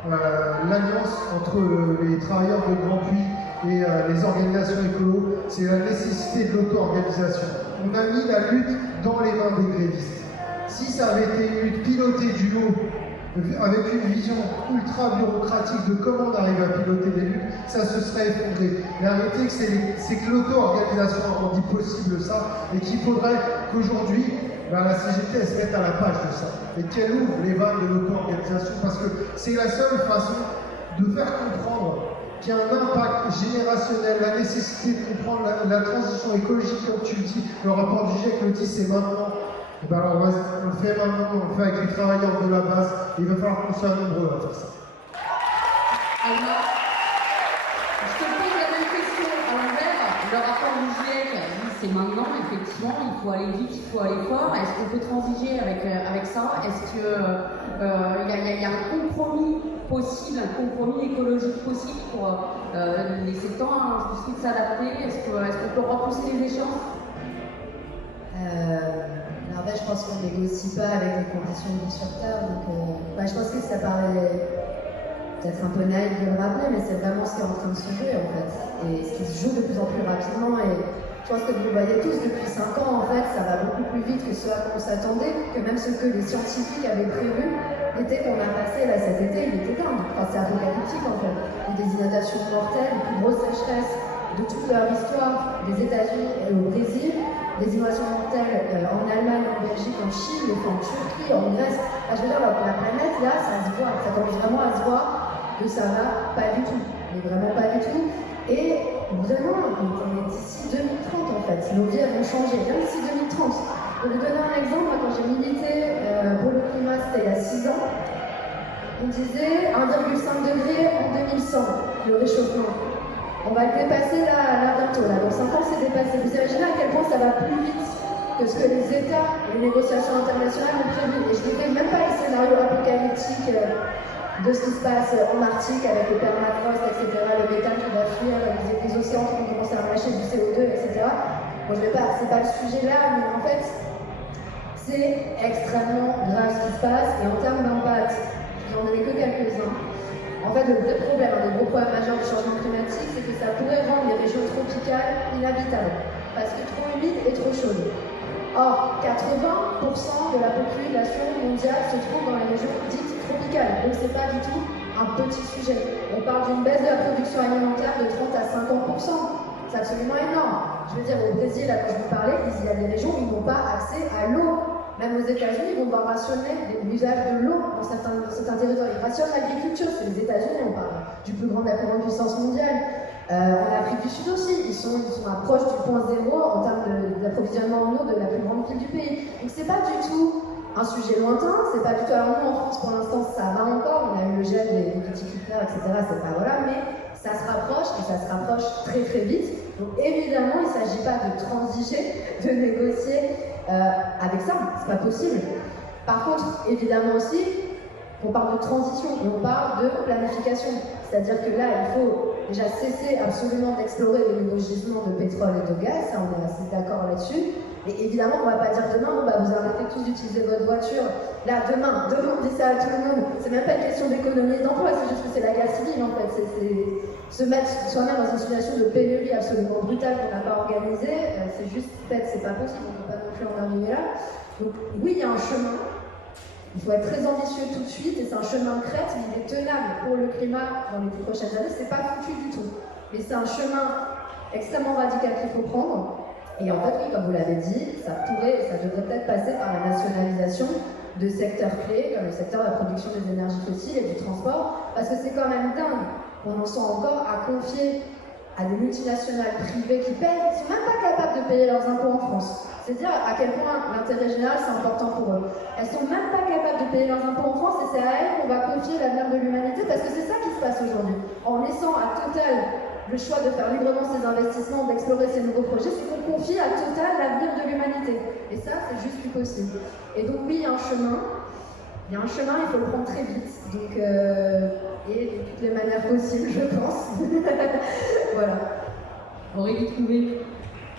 l'alliance entre les travailleurs de Grand Puy et les organisations écolo, c'est la nécessité de l'auto-organisation. On a mis la lutte dans les mains des grévistes. Si ça avait été une lutte pilotée du haut, avec une vision ultra bureaucratique de comment on arrive à piloter des luttes, ça se serait effondré. La réalité, c'est que l'auto-organisation a rendu possible ça, et qu'il faudrait qu'aujourd'hui, la CGT se mette à la page de ça, et qu'elle ouvre les vannes de l'auto-organisation, parce que c'est la seule façon de faire comprendre qu'il y a un impact générationnel, la nécessité de comprendre la transition écologique, comme tu le dis, le rapport du GIEC le dit, c'est maintenant. Et ben on le fait maintenant, on le fait avec les travailleurs de la base, et il va falloir qu'on soit nombreux à faire ça. Alors, je te pose la même question à l'envers. Le rapport du GIEC dit c'est maintenant, effectivement, il faut aller vite, il faut aller fort. Est-ce qu'on peut transiger avec ça? Est-ce qu'il y a un compromis possible, un compromis écologique possible pour laisser le temps à l'industrie de s'adapter? Est-ce qu'on peut repousser les échéances? En fait, je pense qu'on ne négocie pas avec les conditions de vie sur Terre, donc je pense que ça paraît peut-être un peu naïf de le rappeler, mais c'est vraiment ce qui est en train de se jouer en fait, et ce qui se joue de plus en plus rapidement. Et je pense que vous le voyez tous, depuis 5 ans, en fait, ça va beaucoup plus vite que ce à quoi on s'attendait, que même ce que les scientifiques avaient prévu. L'été qu'on a passé là cet été, il était dingue. Enfin, c'est apocalyptique en fait. Des inondations mortelles, les plus grosses sécheresses de toute leur histoire, des États-Unis et au Brésil, des inondations mortelles en Allemagne, en Belgique, en Chine, en Turquie, en Grèce. Je veux dire, la planète là, ça se voit, ça commence vraiment à se voir que ça va pas du tout, mais vraiment pas du tout. Et vraiment, on est d'ici 2030 en fait. Nos vies vont changer, même d'ici 2030. Pour vous donner un exemple, moi, quand j'ai milité pour le climat, c'était il y a 6 ans, on disait 1,5 degré en 2100, le réchauffement. On va le dépasser là bientôt. Là. Dans 5 ans, c'est dépassé. Vous imaginez à quel point ça va plus vite que ce que les États et les négociations internationales ont prévu. Et je ne décris même pas les scénarios apocalyptiques de ce qui se passe en Arctique avec le permafrost, etc., le méthane qui va fuir, les océans qui vont commencer à lâcher du CO2, etc. Bon, c'est pas le sujet là, mais en fait, c'est extrêmement grave ce qui se passe. Et en termes d'impact, je n'en ai que quelques-uns. En fait, le vrai problème, un des gros problèmes majeurs du changement climatique, c'est que ça pourrait rendre les régions tropicales inhabitables, parce que trop humides et trop chaudes. Or, 80% de la population mondiale se trouve dans les régions dites tropicales, donc c'est pas du tout un petit sujet. On parle d'une baisse de la production alimentaire de 30 à 50%. C'est absolument énorme. Je veux dire, au Brésil, là, quand je vous parlais, il y a des régions où ils n'ont pas accès à l'eau. Même aux États-Unis, ils vont devoir rationner l'usage de l'eau dans certains territoires. Ils rationnent l'agriculture, c'est les États-Unis, on parle du plus grand de la plus grande puissance mondiale. En Afrique du Sud aussi, ils sont proches du point zéro en termes d'approvisionnement en eau de la plus grande ville du pays. Donc c'est pas du tout un sujet lointain, c'est pas du tout. Alors nous en France pour l'instant ça va encore, on a eu le gel des viticulteurs, etc. C'est pas voilà, mais ça se rapproche et ça se rapproche très très vite. Donc évidemment, il ne s'agit pas de transiger, de négocier avec ça, c'est pas possible. Par contre, évidemment aussi, on parle de transition et on parle de planification. C'est-à-dire que là, il faut déjà cesser absolument d'explorer les nouveaux gisements de pétrole et de gaz, ça on est assez d'accord là-dessus. Mais évidemment, on ne va pas dire demain, bon, vous arrêtez tous d'utiliser votre voiture. Là, demain, on dit ça à tout le monde. C'est même pas une question d'économie et d'emploi, c'est juste que c'est la guerre civile en fait. C'est se mettre soi-même dans une situation de pénurie absolument brutale qu'on n'a pas organisée. C'est juste, peut-être, c'est pas possible, on ne peut pas non plus en arriver là. Donc, oui, il y a un chemin. Il faut être très ambitieux tout de suite, et c'est un chemin de crête, mais il est tenable pour le climat dans les 10 prochaines années. C'est pas foutu du tout. Mais c'est un chemin extrêmement radical qu'il faut prendre. Et en fait, oui, comme vous l'avez dit, ça devrait peut-être passer par la nationalisation de secteurs clés, comme le secteur de la production des énergies fossiles et du transport, parce que c'est quand même dingue qu'on en soit encore à confier à des multinationales privées qui payent, qui ne sont même pas capables de payer leurs impôts en France. C'est dire à quel point l'intérêt général c'est important pour eux. Elles ne sont même pas capables de payer leurs impôts en France et c'est à elles qu'on va confier l'avenir de l'humanité parce que c'est ça qui se passe aujourd'hui. En laissant à Total le choix de faire librement ses investissements, d'explorer ses nouveaux projets, c'est qu'on confie à Total l'avenir de l'humanité. Et ça, c'est juste plus possible. Et donc oui, il y a un chemin. Il y a un chemin, il faut le prendre très vite. Donc, et de toutes les manières possibles, je pense. Voilà. Aurélie Trouvé,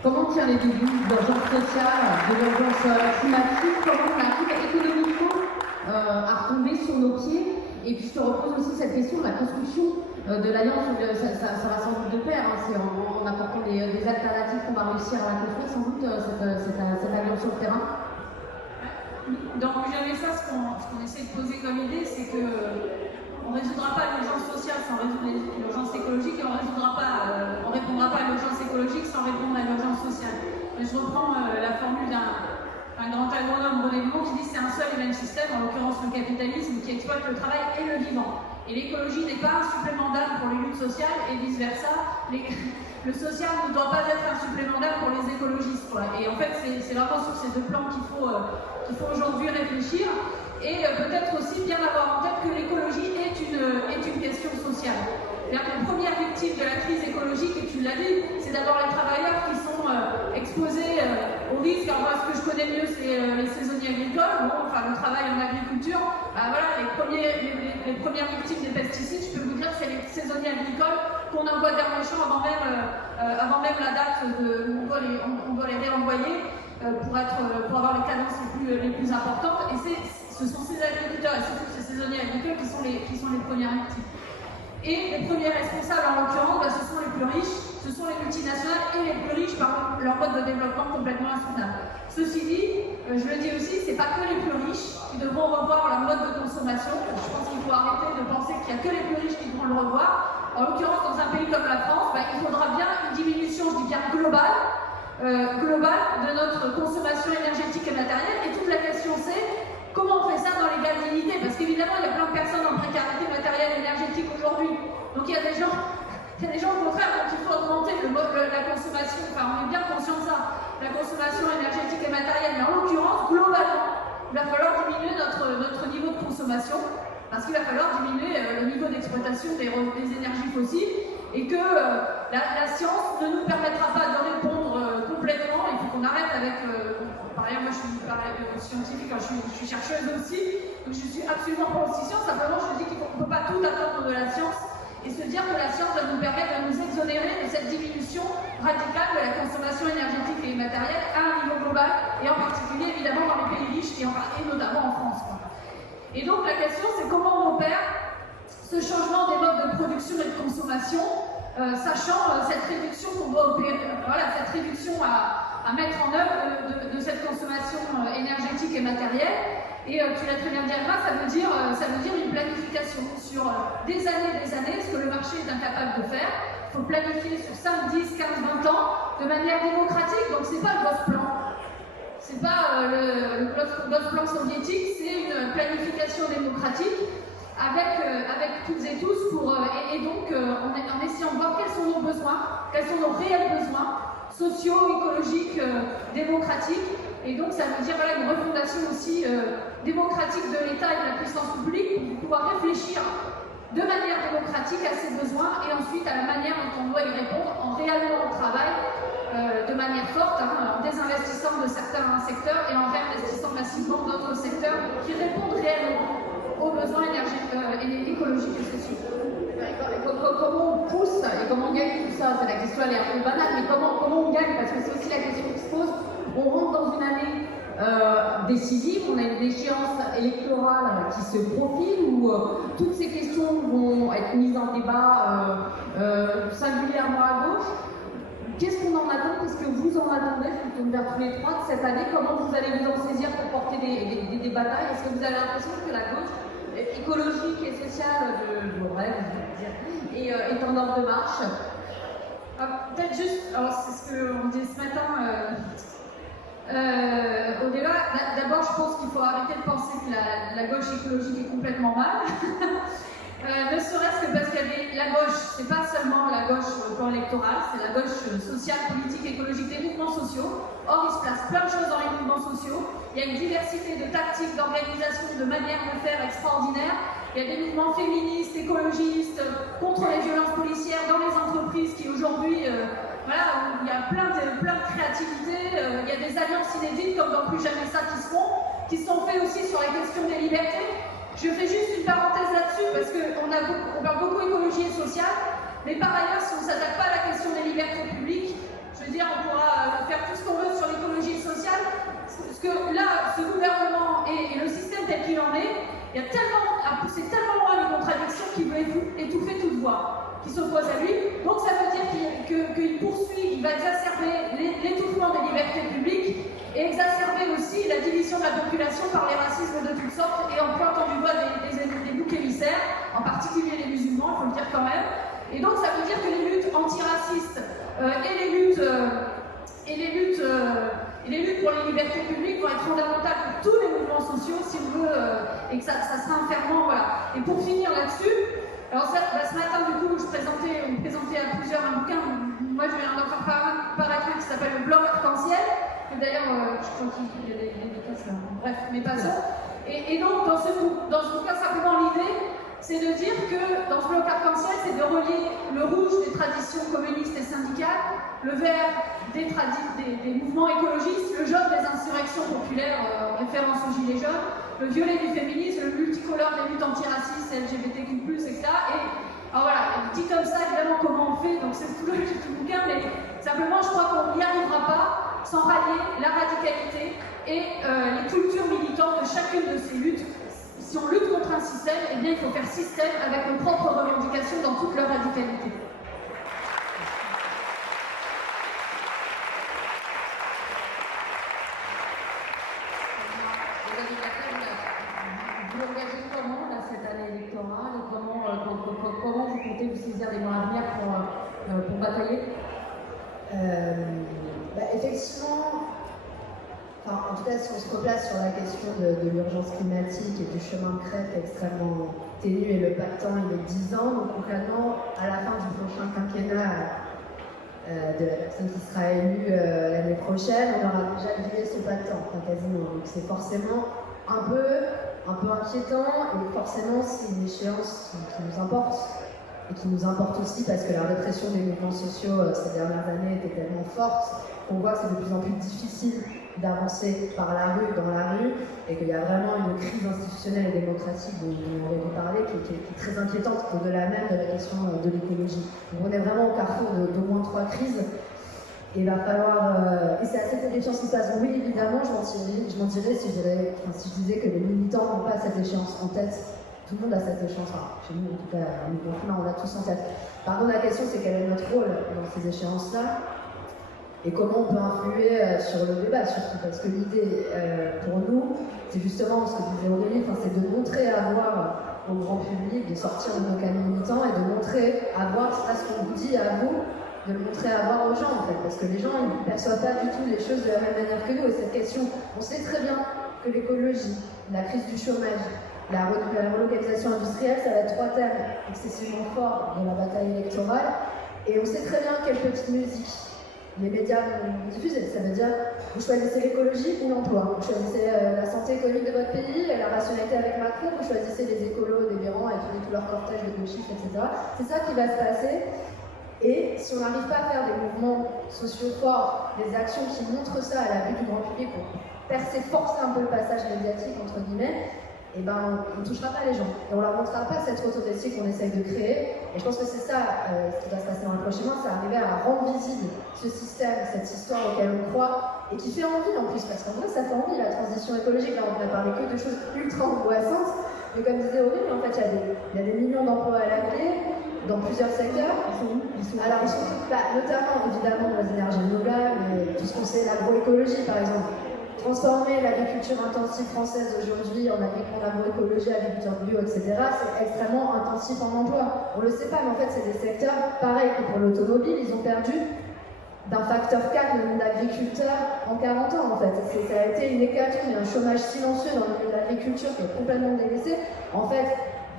comment tient les débuts de l'urgence sociale, de l'urgence climatique? Comment on arrive économiquement à retomber sur nos pieds? Et puis je te repose aussi cette question de la construction de l'alliance, ça va sans doute de pair, hein, c'est en apportant des alternatives qu'on va réussir à la construire sans doute cette alliance sur le terrain. Dans ça, ce qu'on essaie de poser comme idée, c'est que on ne résoudra pas l'urgence sociale sans résoudre l'urgence écologique et on ne répondra pas à l'urgence écologique sans répondre à l'urgence sociale. Et je reprends la formule d'un grand agronome, René Dumont, qui dit que c'est un seul et même système, en l'occurrence le capitalisme, qui exploite le travail et le vivant. Et l'écologie n'est pas un supplément d'âme pour les luttes sociales et vice-versa. Le social ne doit pas être un supplément d'âme pour les écologistes, quoi. Et en fait, c'est vraiment sur ces deux plans qu'il faut aujourd'hui réfléchir. Et peut-être aussi bien avoir en tête que l'écologie est une question sociale. C'est-à-dire que la première victime de la crise écologique, et tu l'as dit, c'est d'abord les travailleurs qui sont exposés au risque. Alors moi, ce que je connais connais mieux, c'est les saisonniers agricoles. Bon, enfin, le travail en agriculture, voilà, les premières victimes des pesticides, je peux vous dire que c'est les saisonniers agricoles qu'on envoie dans les champs avant même la date où on doit les réenvoyer pour avoir les cadences les plus importantes. Et ce sont ces agriculteurs et surtout ces saisonniers agricoles qui sont les premières victimes. Et les premiers responsables, en l'occurrence, ce sont les plus riches, ce sont les multinationales et les plus riches par leur mode de développement complètement insoutenable. Ceci dit, je le dis aussi, c'est pas que les plus riches qui devront revoir leur mode de consommation. Je pense qu'il faut arrêter de penser qu'il n'y a que les plus riches qui devront le revoir. En l'occurrence, dans un pays comme la France, il faudra bien une diminution, je dis bien globale de notre consommation énergétique et matérielle. Et toute la question c'est comment on fait ça dans l'égale dignité? Parce qu'évidemment, il y a plein de personnes en précarité matérielle et énergétique aujourd'hui. Donc il y a des gens au contraire dont il faut augmenter la consommation. Enfin, on est bien conscient de ça, la consommation énergétique et matérielle. Mais en l'occurrence, globalement, il va falloir diminuer notre niveau de consommation parce qu'il va falloir diminuer le niveau d'exploitation des énergies fossiles et que la science ne nous permettra pas de répondre complètement. Il faut qu'on arrête avec... par ailleurs, moi je suis scientifique, je suis chercheuse aussi, donc je suis absolument pas anti-science, simplement je dis qu'on ne peut pas tout attendre de la science et se dire que la science va nous permettre de nous exonérer de cette diminution radicale de la consommation énergétique et matérielle à un niveau global, et en particulier évidemment dans les pays riches et notamment en France. Et donc la question c'est comment on opère ce changement des modes de production et de consommation, sachant cette réduction qu'on doit opérer, voilà, cette réduction à mettre en œuvre de cette consommation énergétique et matérielle. Et tu l'as très bien dit, Alma, ça veut dire une planification sur des années, ce que le marché est incapable de faire. Il faut planifier sur 5, 10, 15, 20 ans de manière démocratique, donc c'est pas le Gosplan. C'est pas le Gosplan soviétique, c'est une planification démocratique avec toutes et tous et donc en essayant de voir quels sont nos besoins, quels sont nos réels besoins sociaux, écologiques, démocratiques. Et donc ça veut dire voilà, une refondation aussi démocratique de l'État et de la puissance publique pour pouvoir réfléchir de manière démocratique à ces besoins et ensuite à la manière dont on doit y répondre en réellement au travail de manière forte, en désinvestissant de certains secteurs et en réinvestissant massivement d'autres secteurs qui répondent réellement aux besoins écologiques et sociaux. Comment on pousse et comment on gagne tout ça? C'est la question, elle est un peu banale, mais comment on gagne? Parce que c'est aussi la question qui se pose. On rentre dans une année décisive, on a une échéance électorale qui se profile où toutes ces questions vont être mises en débat singulièrement à gauche. Qu'est-ce qu'on en attend? Qu'est-ce que vous en attendez? Je me tourne vers tous les trois de cette année. Comment vous allez vous en saisir pour porter des batailles? Est-ce que vous avez l'impression que la gauche écologique et sociale de vos rêves, est en ordre de marche? Peut-être juste, alors c'est ce qu'on disait ce matin au débat. D'abord, je pense qu'il faut arrêter de penser que la gauche écologique est complètement mal. Ne serait-ce que parce que la gauche, c'est pas seulement la gauche au plan électoral, c'est la gauche sociale, politique, écologique, des mouvements sociaux. Or, il se passe plein de choses dans les mouvements sociaux. Il y a une diversité de tactiques, d'organisation, de manières de faire extraordinaires. Il y a des mouvements féministes, écologistes, contre les violences policières dans les entreprises qui aujourd'hui, voilà, il y a plein de créativité. Il y a des alliances inédites comme dans Plus Jamais Ça qui sont faites aussi sur la question des libertés. Je fais juste une parenthèse là-dessus parce qu'on parle beaucoup écologie et sociale, mais par ailleurs, si on ne s'attaque pas à la question des libertés publiques, je veux dire, on pourra faire tout ce qu'on veut sur l'écologie sociale, parce que là, ce gouvernement et le système tel qu'il en est, c'est tellement loin les contradictions qu'il veut étouffer toute voix qui s'oppose à lui. Donc ça veut dire qu'il poursuit, il va exacerber l'étouffement des libertés publiques et exacerber aussi la division de la population par les racismes de toutes sortes et en pointant du doigt des boucs émissaires, en particulier les musulmans, il faut le dire quand même. Et donc ça veut dire que les luttes antiracistes et les luttes pour les libertés publiques vont être fondamentales pour tous les mouvements sociaux si on veut, et que ça sera un ferment, voilà. Et pour finir là-dessus, alors ce matin du coup on présentait à plusieurs un bouquin, moi je viens d'en faire paraître un qui s'appelle Le Bloc Arc-en-Ciel, et d'ailleurs je crois qu'il y a des cases là, bref, mais passons. Et donc dans ce bouquin simplement l'idée c'est de dire que dans ce bloc arc-en-ciel, c'est de relier le rouge des traditions communistes et syndicales, le vert des mouvements écologistes, le jaune des insurrections populaires, en référence aux gilets jaunes, le violet du féminisme, le multicolore des luttes antiracistes, LGBTQ+, etc. Et alors voilà, dit comme ça, évidemment, comment on fait, donc c'est tout le bouquin, mais simplement, je crois qu'on n'y arrivera pas sans rallier la radicalité et les cultures militantes de chacune de ces luttes. Si on lutte contre un système, eh bien, il faut faire système avec nos propres revendications dans toute leur radicalité. Vous engagez comment là, cette année électorale et comment vous comptez vous saisir les mois à venir pour batailler? Effectivement, en tout cas si on se replace sur la question de l'urgence climatique et du chemin de crête extrêmement ténu et le pactant il est 10 ans, donc concrètement à la fin du prochain quinquennat de la personne qui sera élue l'année prochaine, on aura déjà grillé ce pactant, enfin quasiment, donc c'est forcément un peu inquiétant et forcément c'est une échéance qui nous importe et qui nous importe aussi parce que la répression des mouvements sociaux ces dernières années était tellement forte qu'on voit que c'est de plus en plus difficile d'avancer par la rue, dans la rue, et qu'il y a vraiment une crise institutionnelle et démocratique dont on avait parlé qui est très inquiétante au-delà même de la question de l'écologie. Donc on est vraiment au carrefour d'au moins 3 crises. Et il va falloir. Et c'est à cette échéance qui se passe. Oui, évidemment, je mentirais si je disais que les militants n'ont pas cette échéance en tête. Tout le monde a cette échéance. Enfin, chez nous, en tout cas, on l'a tous en tête. Par contre, la question, c'est quel est notre rôle dans ces échéances-là et comment on peut influer sur le débat, surtout. Parce que l'idée, pour nous, c'est justement ce que disait Aurélie, c'est de montrer à voir au grand public, de sortir de nos canaux militants et de montrer à voir ce qu'on vous dit à vous. De le montrer à voir aux gens en fait, parce que les gens ils ne perçoivent pas du tout les choses de la même manière que nous. Et cette question, on sait très bien que l'écologie, la crise du chômage, la relocalisation industrielle, ça va être 3 thèmes excessivement forts dans la bataille électorale. Et on sait très bien quelle petite musique les médias vont diffuser. Ça veut dire, vous choisissez l'écologie ou l'emploi, vous choisissez la santé économique de votre pays, la rationalité avec Macron, vous choisissez les écolos délirants et tout leur cortège de gauchistes, etc. C'est ça qui va se passer. Et si on n'arrive pas à faire des mouvements sociaux forts, des actions qui montrent ça à la vue du grand public pour forcer un peu le passage médiatique, entre guillemets, et ben on ne touchera pas les gens. Et on ne leur montrera pas cette autodestie qu'on essaye de créer. Et je pense que c'est ça ce qui va se passer dans le prochain mois, c'est arriver à rendre visible ce système, cette histoire auquel on croit, et qui fait envie en plus, parce qu'en vrai ça fait envie la transition écologique. Là on a parlé que de choses ultra angoissantes, mais comme disait Aurélie, en fait il y a des millions d'emplois à la clé, dans plusieurs secteurs. Alors, ils sont notamment évidemment dans les énergies renouvelables, tout ce qu'on sait, l'agroécologie par exemple. Transformer l'agriculture intensive française aujourd'hui en agroécologie, agriculture bio, etc., c'est extrêmement intensif en emploi. On ne le sait pas, mais en fait, c'est des secteurs, pareil que pour l'automobile, ils ont perdu d'un facteur 4 le nombre d'agriculteurs en 40 ans en fait. Ça a été une hécatombe, un chômage silencieux dans le milieu de l'agriculture qui est complètement délaissé. En fait,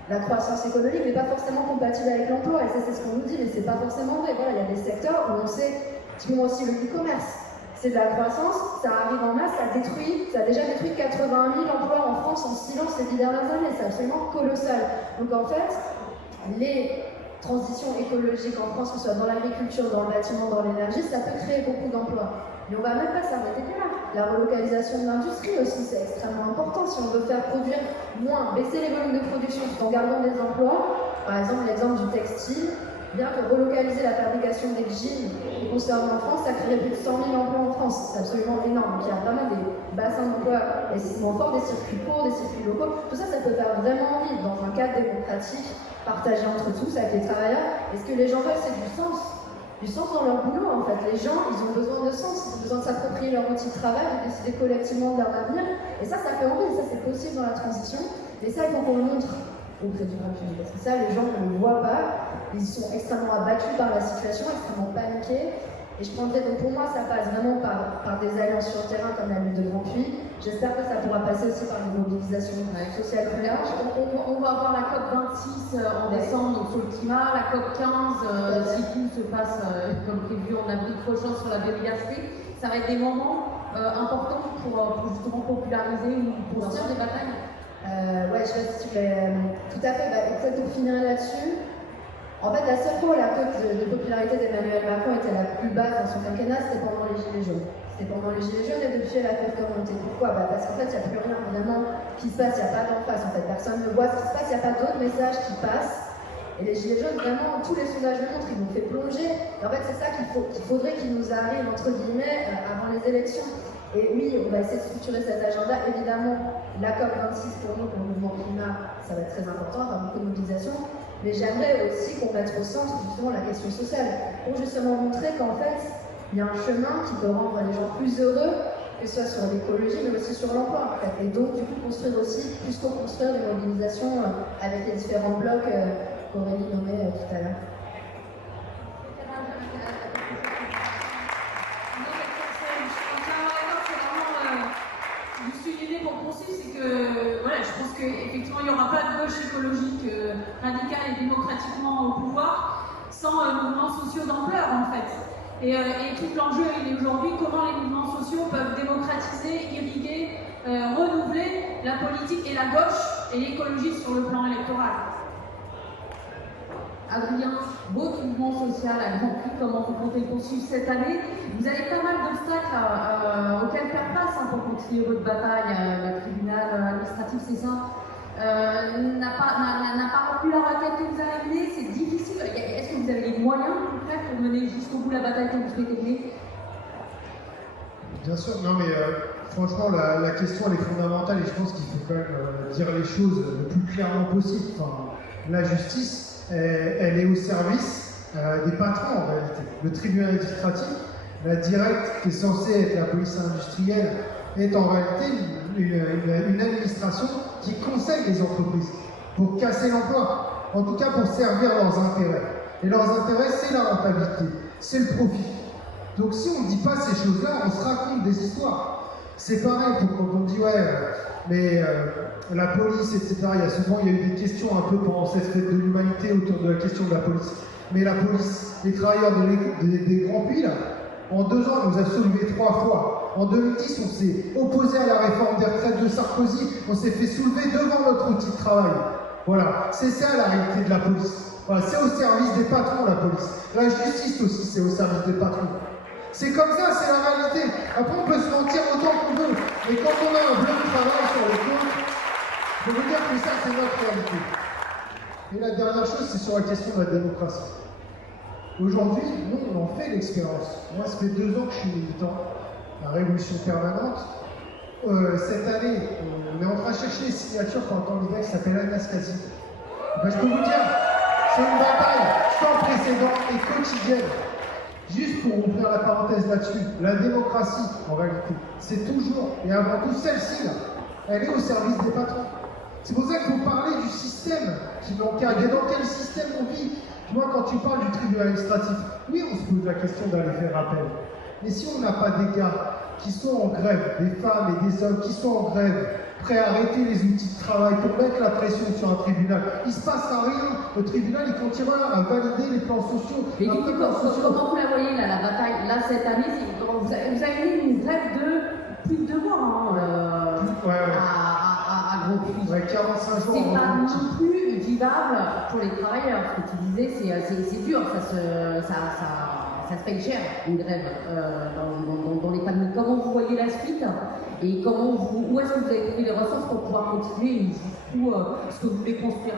la croissance économique n'est pas forcément compatible avec l'emploi, et ça c'est ce qu'on nous dit, mais c'est pas forcément vrai. Voilà, il y a des secteurs où on sait, typiquement aussi le e-commerce, c'est de la croissance, ça arrive en masse, ça a déjà détruit 81 000 emplois en France en silence ces 10 dernières années, c'est absolument colossal. Donc en fait, les transitions écologiques en France, que ce soit dans l'agriculture, dans le bâtiment, dans l'énergie, ça peut créer beaucoup d'emplois. Mais on ne va même pas s'arrêter là. La relocalisation de l'industrie aussi, c'est extrêmement important. Si on veut faire produire moins, baisser les volumes de production tout en gardant des emplois, par exemple l'exemple du textile, bien que relocaliser la fabrication des jeans et conserver en France, ça créerait plus de 100 000 emplois en France. C'est absolument énorme. Donc il y a vraiment des bassins d'emplois extrêmement forts, des circuits courts, des circuits locaux. Tout ça, ça peut faire vraiment envie dans un cadre démocratique, partagé entre tous avec les travailleurs. Et ce que les gens veulent, c'est du sens. Du sens dans leur boulot en fait. Les gens, ils ont besoin de sens, ils ont besoin de s'approprier leur outil de travail, de décider collectivement de leur avenir. Et ça fait envie, ça c'est possible dans la transition. Et ça, il faut qu'on le montre auprès du grand public. Parce que ça, les gens ne le voient pas. Ils sont extrêmement abattus par la situation, extrêmement paniqués. Et je prendrais, donc pour moi, ça passe vraiment par des alliances sur le terrain comme la lutte de Grand Puy. J'espère que ça pourra passer aussi par une mobilisation sociale plus large. On va avoir la COP26 en décembre donc sur le climat, la COP15 si tout se passe comme prévu en avril prochain sur la biodiversité. Ça va être des moments importants pour justement populariser ou pour sortir des batailles. Ouais, tout à fait. Peut-être pour finir là-dessus, En fait, la seule fois où la cote de popularité d'Emmanuel Macron était la plus basse dans son quinquennat, c'était pendant les Gilets jaunes. C'était pendant les Gilets jaunes et depuis, elle a fait remonter. Pourquoi? Parce qu'en fait, il n'y a plus rien vraiment qui se passe, il n'y a pas d'en face. En fait, personne ne voit ce qui se passe, il n'y a pas d'autres messages qui passent. Et les Gilets jaunes, vraiment, tous les sondages le montrent, ils nous fait plonger. Et en fait, c'est ça qu'il faudrait qu'il nous arrive, entre guillemets, avant les élections. Et oui, on va essayer de structurer cet agenda. Évidemment, la COP26 pour nous, pour le mouvement climat, ça va être très important, avoir beaucoup de mobilisation. Mais j'aimerais aussi qu'on mette au centre justement la question sociale, pour justement montrer qu'en fait, il y a un chemin qui peut rendre les gens plus heureux, que ce soit sur l'écologie, mais aussi sur l'emploi. En fait. Et donc, du coup, construire aussi, plus co-construire des mobilisations avec les différents blocs qu'Aurélie nommait tout à l'heure. Pour poursuivre, c'est que voilà, je pense qu'effectivement il n'y aura pas de gauche écologique radicale et démocratiquement au pouvoir sans mouvements sociaux d'ampleur en fait. Et tout l'enjeu il est aujourd'hui comment les mouvements sociaux peuvent démocratiser, irriguer, renouveler la politique et la gauche et l'écologie sur le plan électoral. Adrien, votre mouvement social à Grand Prix, comment vous comptez poursuivre cette année? Vous avez pas mal d'obstacles auxquels faire face pour continuer votre bataille. Le tribunal administratif, c'est ça, n'a pas rempli la requête que vous avez menée. C'est difficile. Est-ce que vous avez les moyens concrets pour mener jusqu'au bout la bataille que vous souhaitez mener? Bien sûr, non mais franchement la question elle est fondamentale et je pense qu'il faut quand même dire les choses le plus clairement possible. Enfin, la justice, elle est au service des patrons en réalité. Le tribunal administratif, la directe qui est censée être la police industrielle, est en réalité une administration qui conseille les entreprises pour casser l'emploi, en tout cas pour servir leurs intérêts. Et leurs intérêts, c'est la rentabilité, c'est le profit. Donc si on ne dit pas ces choses-là, on se raconte des histoires. C'est pareil pour quand on dit mais la police, etc. Il y a eu des questions un peu pendant cette fête de l'humanité autour de la question de la police. Mais la police, les travailleurs des grands puits, là, en 2 ans, on nous a soulevé 3 fois. En 2010, on s'est opposé à la réforme des retraites de Sarkozy. On s'est fait soulever devant notre outil de travail. Voilà, c'est ça la réalité de la police. Voilà, c'est au service des patrons, la police. La justice aussi, c'est au service des patrons. C'est comme ça, c'est la réalité. Après, on peut se mentir autant qu'on veut. Mais quand on a un bloc de travail sur le compte, je peux vous dire que ça, c'est notre réalité. Et la dernière chose, c'est sur la question de la démocratie. Aujourd'hui, nous, on en fait l'expérience. Moi, ça fait 2 ans que je suis militant, la Révolution permanente. Cette année, on est en train de chercher les signatures pour un candidat qui s'appelle Anastasie. Ben, je peux vous dire, c'est une bataille sans précédent et quotidienne. Juste pour ouvrir la parenthèse là-dessus, la démocratie, en réalité, c'est toujours et avant tout celle-ci, là, elle est au service des patrons. C'est pour ça qu'il faut parler du système qui nous encadre. Et dans quel système on vit? Moi, quand tu parles du tribunal administratif, oui, on se pose la question d'aller faire appel. Mais si on n'a pas des gars qui sont en grève, des femmes et des hommes qui sont en grève, prêts à arrêter les outils de travail pour mettre la pression sur un tribunal, il ne se passera rien. Le tribunal, il continuera à valider les plans sociaux. Mais du coup, comment vous la voyez, là, la bataille? Là, cette année, vous avez eu une grève de plus de 2 mois à Grand Puy. Ouais, 45 jours. C'est pas non plus vivable pour les travailleurs. Ce que tu disais, c'est dur, ça se paye cher, une grève dans les familles. Comment vous voyez la suite? Et où est-ce que vous avez trouvé les ressources pour pouvoir continuer jusqu'où ce que vous voulez construire?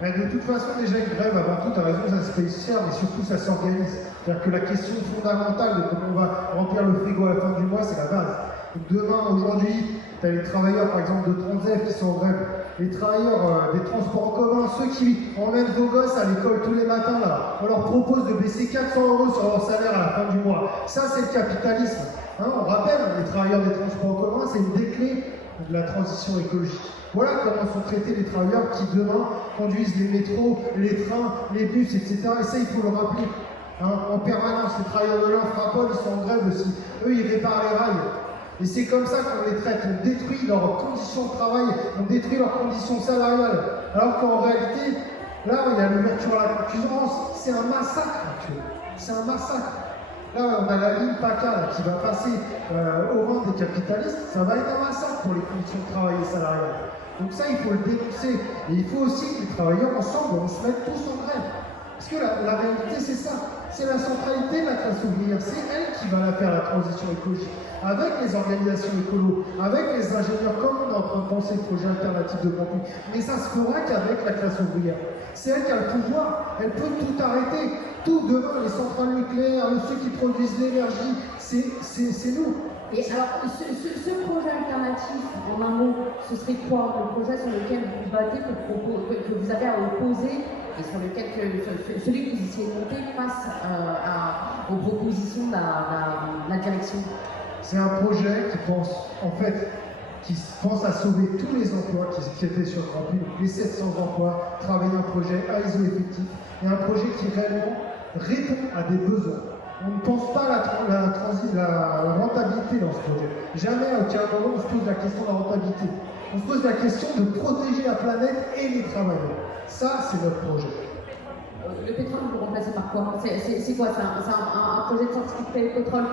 Mais de toute façon, déjà une grève, avant tout, tu as raison, ça se paye cher, mais surtout ça s'organise. C'est-à-dire que la question fondamentale de comment on va remplir le frigo à la fin du mois, c'est la base. Donc demain, aujourd'hui, tu as les travailleurs, par exemple, de Transdev qui sont en grève, les travailleurs des transports en commun, ceux qui emmènent vos gosses à l'école tous les matins, là, on leur propose de baisser 400 € sur leur salaire à la fin du mois. Ça, c'est le capitalisme. Hein, on rappelle, les travailleurs des transports en commun, c'est une des clés de la transition écologique. Voilà comment sont traités les travailleurs qui, demain, conduisent les métros, les trains, les bus, etc. Et ça, il faut le rappeler. Hein, en permanence, les travailleurs de l'Infrapol, ils sont en grève aussi. Eux, ils réparent les rails. Et c'est comme ça qu'on les traite. On détruit leurs conditions de travail, on détruit leurs conditions salariales. Alors qu'en réalité, là, il y a l'ouverture à la concurrence. C'est un massacre actuel. C'est un massacre. Là, on a la ligne PACA là, qui va passer au rang des capitalistes. Ça va être un massacre pour les conditions de travail et salariales. Donc ça, il faut le dénoncer. Et il faut aussi que les travailleurs, ensemble, on se mette tous en grève. Parce que la réalité, c'est ça. C'est la centralité de la classe ouvrière. C'est elle qui va la faire, la transition écologique. Avec les organisations écolo, avec les ingénieurs, comme on est en train de penser le projet alternatif de campus. Mais ça se fera qu'avec la classe ouvrière. C'est elle qui a le pouvoir. Elle peut tout arrêter. Tout demain, les centrales nucléaires, ceux qui produisent l'énergie, c'est nous. Et alors, ce projet alternatif, en un mot, ce serait quoi? Le projet sur lequel vous vous battez, que vous avez à opposer et sur lequel celui que vous essayez de monter face aux propositions de la direction? C'est un projet qui pense à sauver tous les emplois qui étaient sur le campus, donc les 700 emplois, travailler un projet à ISO effectif, et un projet qui réellement répond à des besoins. On ne pense pas à la rentabilité dans ce projet. Jamais à aucun moment on se pose la question de la rentabilité. On se pose la question de protéger la planète et les travailleurs. Ça, c'est notre projet. Le pétrole, vous le remplacez par quoi? C'est quoi? C'est un projet de sortie de pétrole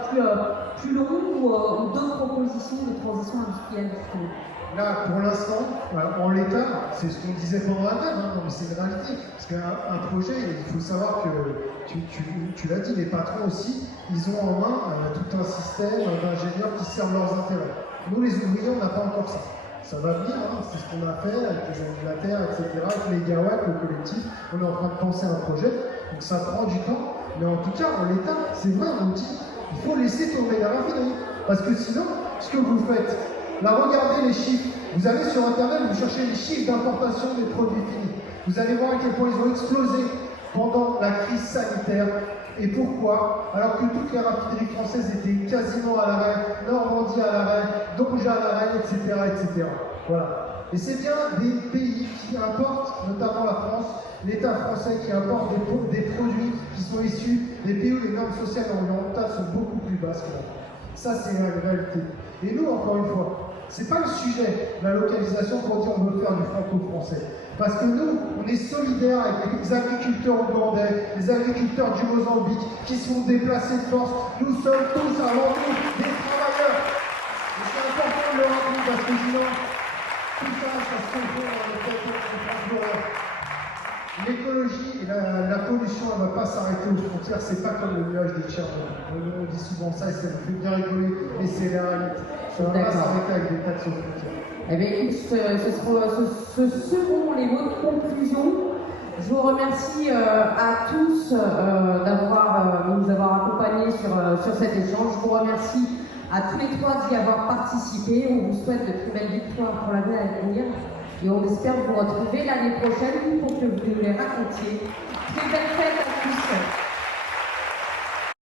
plus long ou d'autres propositions de transition industrielle? Là, pour l'instant, en l'état, c'est ce qu'on disait pendant la grève, hein, mais c'est une réalité. Parce qu'un projet, il faut savoir que, tu l'as dit, les patrons aussi, ils ont en main tout un système d'ingénieurs qui servent leurs intérêts. Nous, les ouvriers, on n'a pas encore ça. Ça va venir, hein, c'est ce qu'on a fait avec les animateurs, etc., avec les gawaks, le collectif. On est en train de penser à un projet, donc ça prend du temps. Mais en tout cas, en l'état, c'est vrai, on dit, il faut laisser tomber la raffinerie. Parce que sinon, ce que vous faites, là, regardez les chiffres. Vous allez sur Internet, vous cherchez les chiffres d'importation des produits finis. Vous allez voir à quel point ils ont explosé pendant la crise sanitaire. Et pourquoi? Alors que toutes les raffineries françaises étaient quasiment à l'arrêt, Normandie à l'arrêt, Donja à l'arrêt, etc., etc. Voilà. Et c'est bien des pays qui importent, notamment la France, l'État français qui importe des produits qui sont issus des pays où les normes sociales et environnementales sont beaucoup plus basses que la France. Ça, c'est la réalité. Et nous, encore une fois, c'est pas le sujet, la localisation, pour dire on veut faire du franco-français. Parce que nous, on est solidaires avec les agriculteurs ougandais, les agriculteurs du Mozambique, qui sont déplacés de force. Nous sommes tous avant tout des travailleurs. Et c'est important de le rappeler parce que sinon, tout ça, ça se confond dans le L'écologie et la pollution, elle ne va pas s'arrêter aux frontières, c'est pas comme le nuage de Tchernobyl. On dit souvent ça et ça nous fait bien rigoler, mais c'est la réalité. Ça ne va pas s'arrêter avec des taxes aux frontières. Eh bien, écoute, ce seront les mots de conclusion. Je vous remercie à tous de nous avoir accompagnés sur cet échange. Je vous remercie à tous les trois d'y avoir participé. On vous souhaite de très belles victoires pour l'année à venir. Et on espère vous retrouver l'année prochaine pour que vous nous les racontiez. Très belle fête à tous.